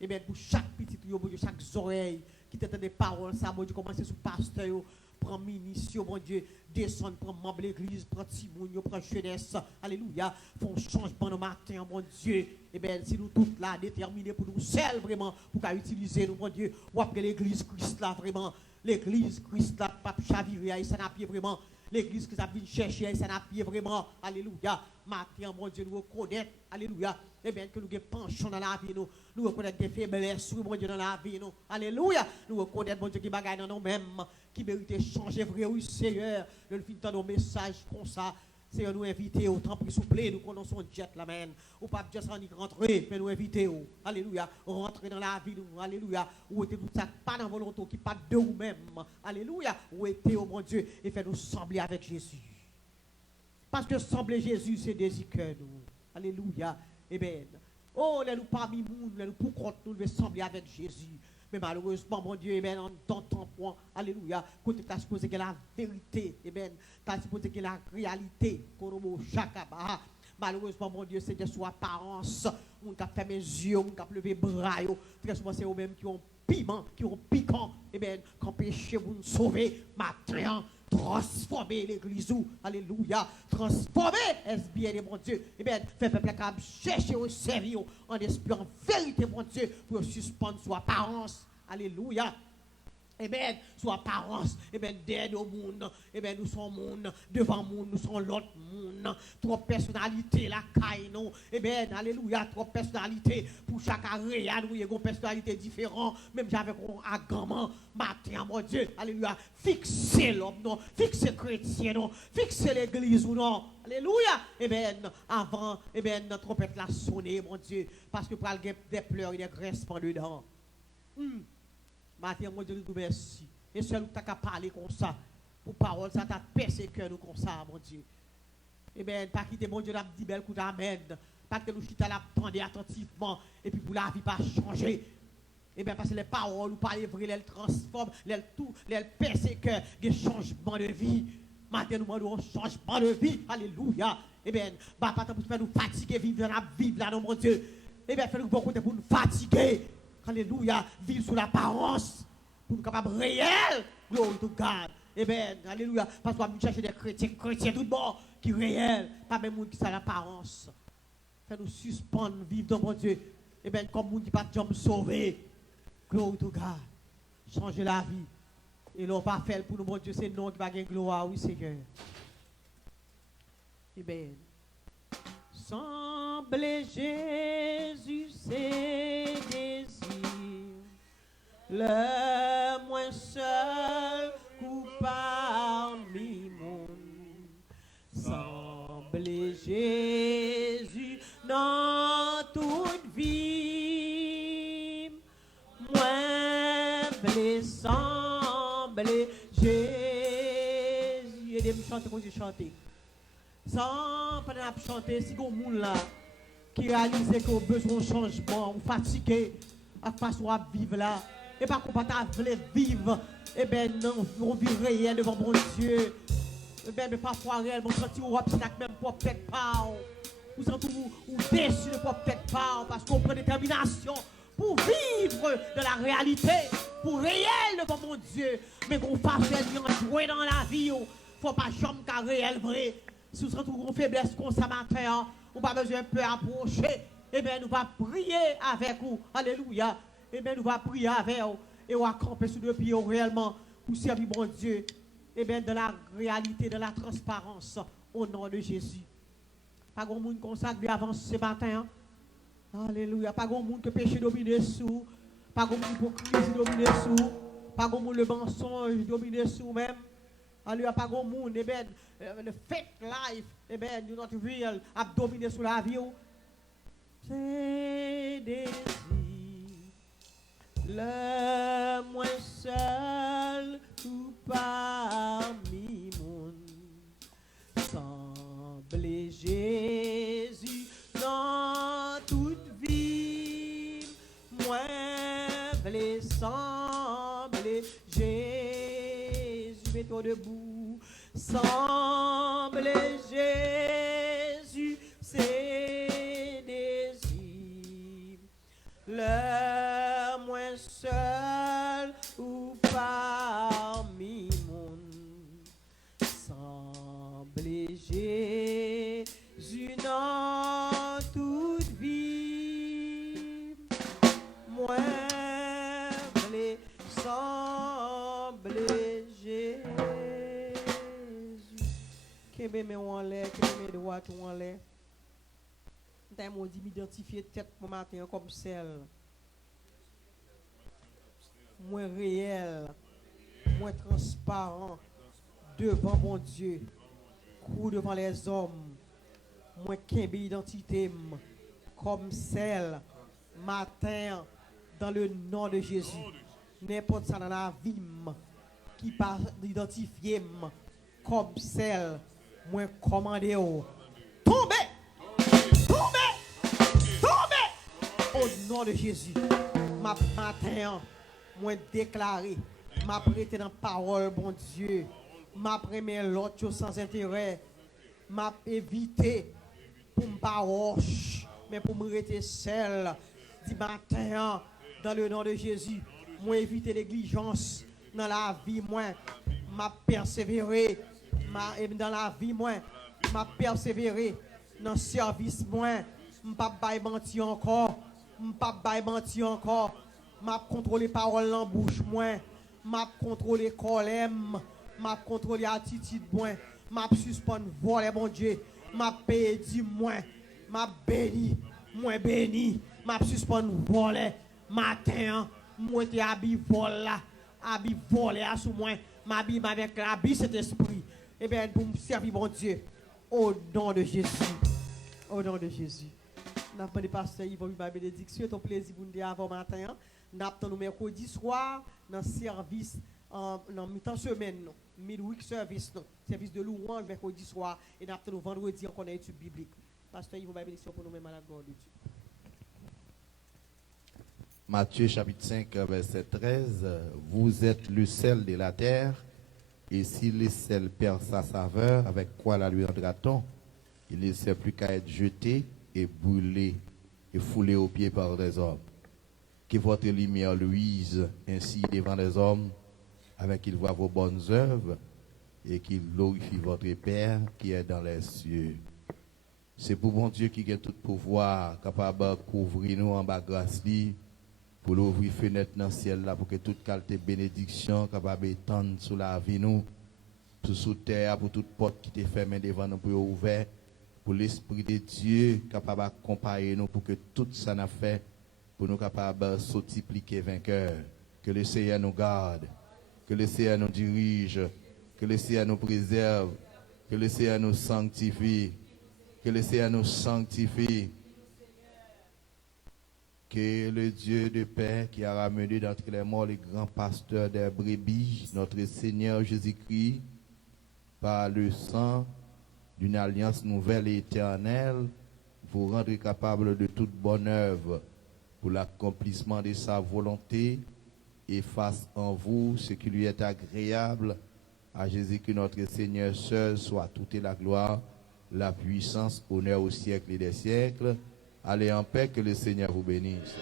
et bien, pour chaque petit, bon Dieu, chaque oreille, qui t'entend des paroles, ça, bon Dieu, commencer sous pasteur, prend ministre, bon Dieu, descend, prend membre de l'église, prend Timoun, prend jeunesse, alléluia, font changement le matin, mon Dieu, et bien, si nous tous là, déterminés pour nous seuls, vraiment, pour utiliser nous, mon Dieu, ou après l'église Christ là, vraiment, l'église Christ là, pape chaviré, ça n'a pas vraiment, l'église qui a venu chercher, ça n'a pas vraiment, alléluia, matin, mon Dieu, nous reconnaître, alléluia, et bien, que nous avons penchons dans la vie, nous reconnaître des faiblesses, mon Dieu, dans la vie, nous, alléluia, nous reconnaître, mon Dieu, qui bagaille dans nous-mêmes, qui mérite de changer vrai, oui, Seigneur, nous finissons nos messages comme ça, Seigneur, nous inviter au temps, s'il vous plaît, nous connaissons jet la main, ou pas juste en y rentrer, mais nous inviter, alléluia, rentrer dans la vie, nous, alléluia, ou était tout ça, pas dans la volonté, qui pas de vous-même, alléluia, ou était, oh mon Dieu, et fait nous sembler avec Jésus. Parce que sembler Jésus, c'est désir que nous, alléluia, et bien, oh, nous parmi nous, nous pour compte, nous devons sembler avec Jésus. Mais malheureusement, mon Dieu, en tant point, alléluia, quand tu as supposé que la vérité, tu as supposé que la réalité, malheureusement, mon Dieu, c'est de sous apparence, on a fait mes yeux, on a levé les bras, très souvent, c'est eux-mêmes qui ont piment, qui ont piquant, quand péché vous nous sauver, matin, transformer l'église, alléluia, transformer, est-ce bien, mon Dieu, fait peuple qui chercher au sérieux, en espérant vérité, mon Dieu, pour suspendre sous apparence, alléluia. Sous apparence, derrière au monde, nous sommes monde, devant monde, nous sommes l'autre monde, trop personnalité, la caille, non, alléluia, trop personnalité, pour chaque area, nous avons une personnalité différente, même j'avais un agrément, matin, mon Dieu, alléluia, fixez l'homme, non, fixez chrétien, non, fixez l'église, ou non, alléluia, avant, notre trompette l'a sonné, mon Dieu, parce que pour aller des pleurs et des grincements dedans. Matin, mon Dieu, nous merci. Et seul qui t'a parlé comme ça, pour parole, ça t'a percé cœur nous comme ça, mon Dieu. Pas quitter, mon Dieu, la dit belle coup d'amen. Pas que nous chita l'attendez attentivement, et puis pour la vie pas changer. Parce que les paroles, nous parlons vrai, elles transforment, elles percent cœur, des changements de vie. Matin, nous demandons un changement de vie. Alléluia. Pas pour faire nous fatiguer, vivre là, non, mon Dieu. Fais-nous bon côté pour nous fatiguer. Alléluia, vivre sous l'apparence, pour nous capables réel, glory to God. Alléluia, parce qu'on va chercher des chrétiens tout bon, qui réel, pas même monde qui sont l'apparence. Fait nous suspendre, vivre dans mon Dieu, comme monde qui pas de sauver, glory to God. Changer la vie. Et l'on va faire pour nous, mon Dieu, c'est non qui va gagner gloire, oui, Seigneur. Semblez Jésus, ses désirs, le moins seul parmi monde. Semblez Jésus dans toute vie, moins semblé Jésus. Aidez-moi à chanter comme je chanter. Sans pendant à chanter, si vous monde là qui réalise que vous avez besoin de changement, vous fatigué à façon à vivre là, et pas qu'on pas vivre, et bien non, on vit réel devant mon Dieu. Et bien mais parfois réel, mon senti ou obstacle même pour peut-être pas. Vous sentez ou déçu de pour peut-être pas parce qu'on prend détermination pour vivre de la réalité, pour réel devant mon Dieu, mais qu'on fasse jouer dans la vie, faut pas jamais qu'à réel vrai. Si vous sentez une faiblesse comme ça matin, on n'a pas besoin de peu approcher, et bien nous allons prier avec vous, alléluia, et bien nous allons prier avec vous, et on va camper sur deux pieds réellement pour servir mon Dieu, et bien de la réalité, de la transparence, au nom de Jésus. Pas grand monde comme ça qui avance ce matin. Alléluia. Pas grand monde que péché domine sous. Pas grand monde l'hypocrisie domine sous. Pas grand monde le mensonge domine sous même. Alléluia. Pas grand monde. Eh bien, le fake life, eh bien, you're not real, a dominé sous la vie. C'est désir. Le moins seul ou parmi monde. Semblez Jésus dans toute vie, moi voulais sembler Jésus, mettons debout, semblez Jésus, c'est désir, le moins seul ou parmi monde, semblez Jésus dans toute vie, moi voulais sembler Jésus. Qu'est-ce que on l'air, qu'est-ce que droit on l'air. T'as mon dit m'identifier tête mon matin comme celle. Moins réel, moins transparent devant mon Dieu. Coup devant les hommes, moi qui identité comme celle matin dans le nom de Jésus. N'importe ça dans la vie qui pas identifié comme celle, moi commandé tomber, tomber, tomber au nom de Jésus. Ma matin, moi déclaré, m'a prêté dans parole, bon Dieu. M'a premier l'autre sans intérêt, m'a évité pour me pas roche, mais pour me rester seul. Dit matin, dans le nom de Jésus, moi éviter négligence dans la vie, moi, m'a persévéré, dans la vie, moi, m'a persévéré dans le service, moi, m'a pas menti encore, m'a contrôlé parole en bouche, moi, m'a contrôlé colère, m'a contrôlé attitude moi, m'a suspendre voler mon Dieu, m'a pédi moi, m'a béni, m'a suspendre voler matin, moi t'es habillé volé à sous moi, m'habille avec l'habit cet esprit. Et bien pour me servir mon Dieu au nom de Jésus. Au nom de Jésus. N'a pas de pasteur Yvon ma bénédiction, ton plaisir pour nous dire avant matin. N'a pas nous mercredi soir dans service dans mi-temps semaine, midweek service, service de louange mercredi soir, et après le vendredi, on a une étude biblique. Pasteur, il vous bénédiction pour nous-mêmes à la gloire de Dieu. Matthieu chapitre 5, verset 13. Vous êtes le sel de la terre, et si le sel perd sa saveur, avec quoi la lui rendra-t-on? Il ne sert plus qu'à être jeté et brûlé et foulé aux pieds par des hommes. Que votre lumière luise ainsi devant les hommes, avec qu'ils voient vos bonnes œuvres et qu'ils glorifient votre Père qui est dans les cieux. C'est pour bon Dieu qui a tout pouvoir, capable de couvrir nous en bas grâce pour l'ouvrir fenêtre dans le ciel là, pour que toute qualité bénédiction capable d'étendre sur la vie nous, sous terre, pour toute porte qui est fermée devant nous pour ouvert, pour l'Esprit de Dieu capable d'accompagner nous pour que tout ça n'a fait, pour nous capables de s'multiplier vainqueurs. Que le Seigneur nous garde. Que le Seigneur nous dirige, que le Seigneur nous préserve, que le Seigneur nous sanctifie, que le Seigneur nous sanctifie. Que le Dieu de paix qui a ramené d'entre les morts les grands pasteurs des brebis, notre Seigneur Jésus-Christ, par le sang d'une alliance nouvelle et éternelle, vous rendre capable de toute bonne œuvre pour l'accomplissement de sa volonté et fasse en vous ce qui lui est agréable. À Jésus-Christ notre Seigneur seul soit toute la gloire, la puissance, honneur au siècle et des siècles. Allez en paix, que le Seigneur vous bénisse.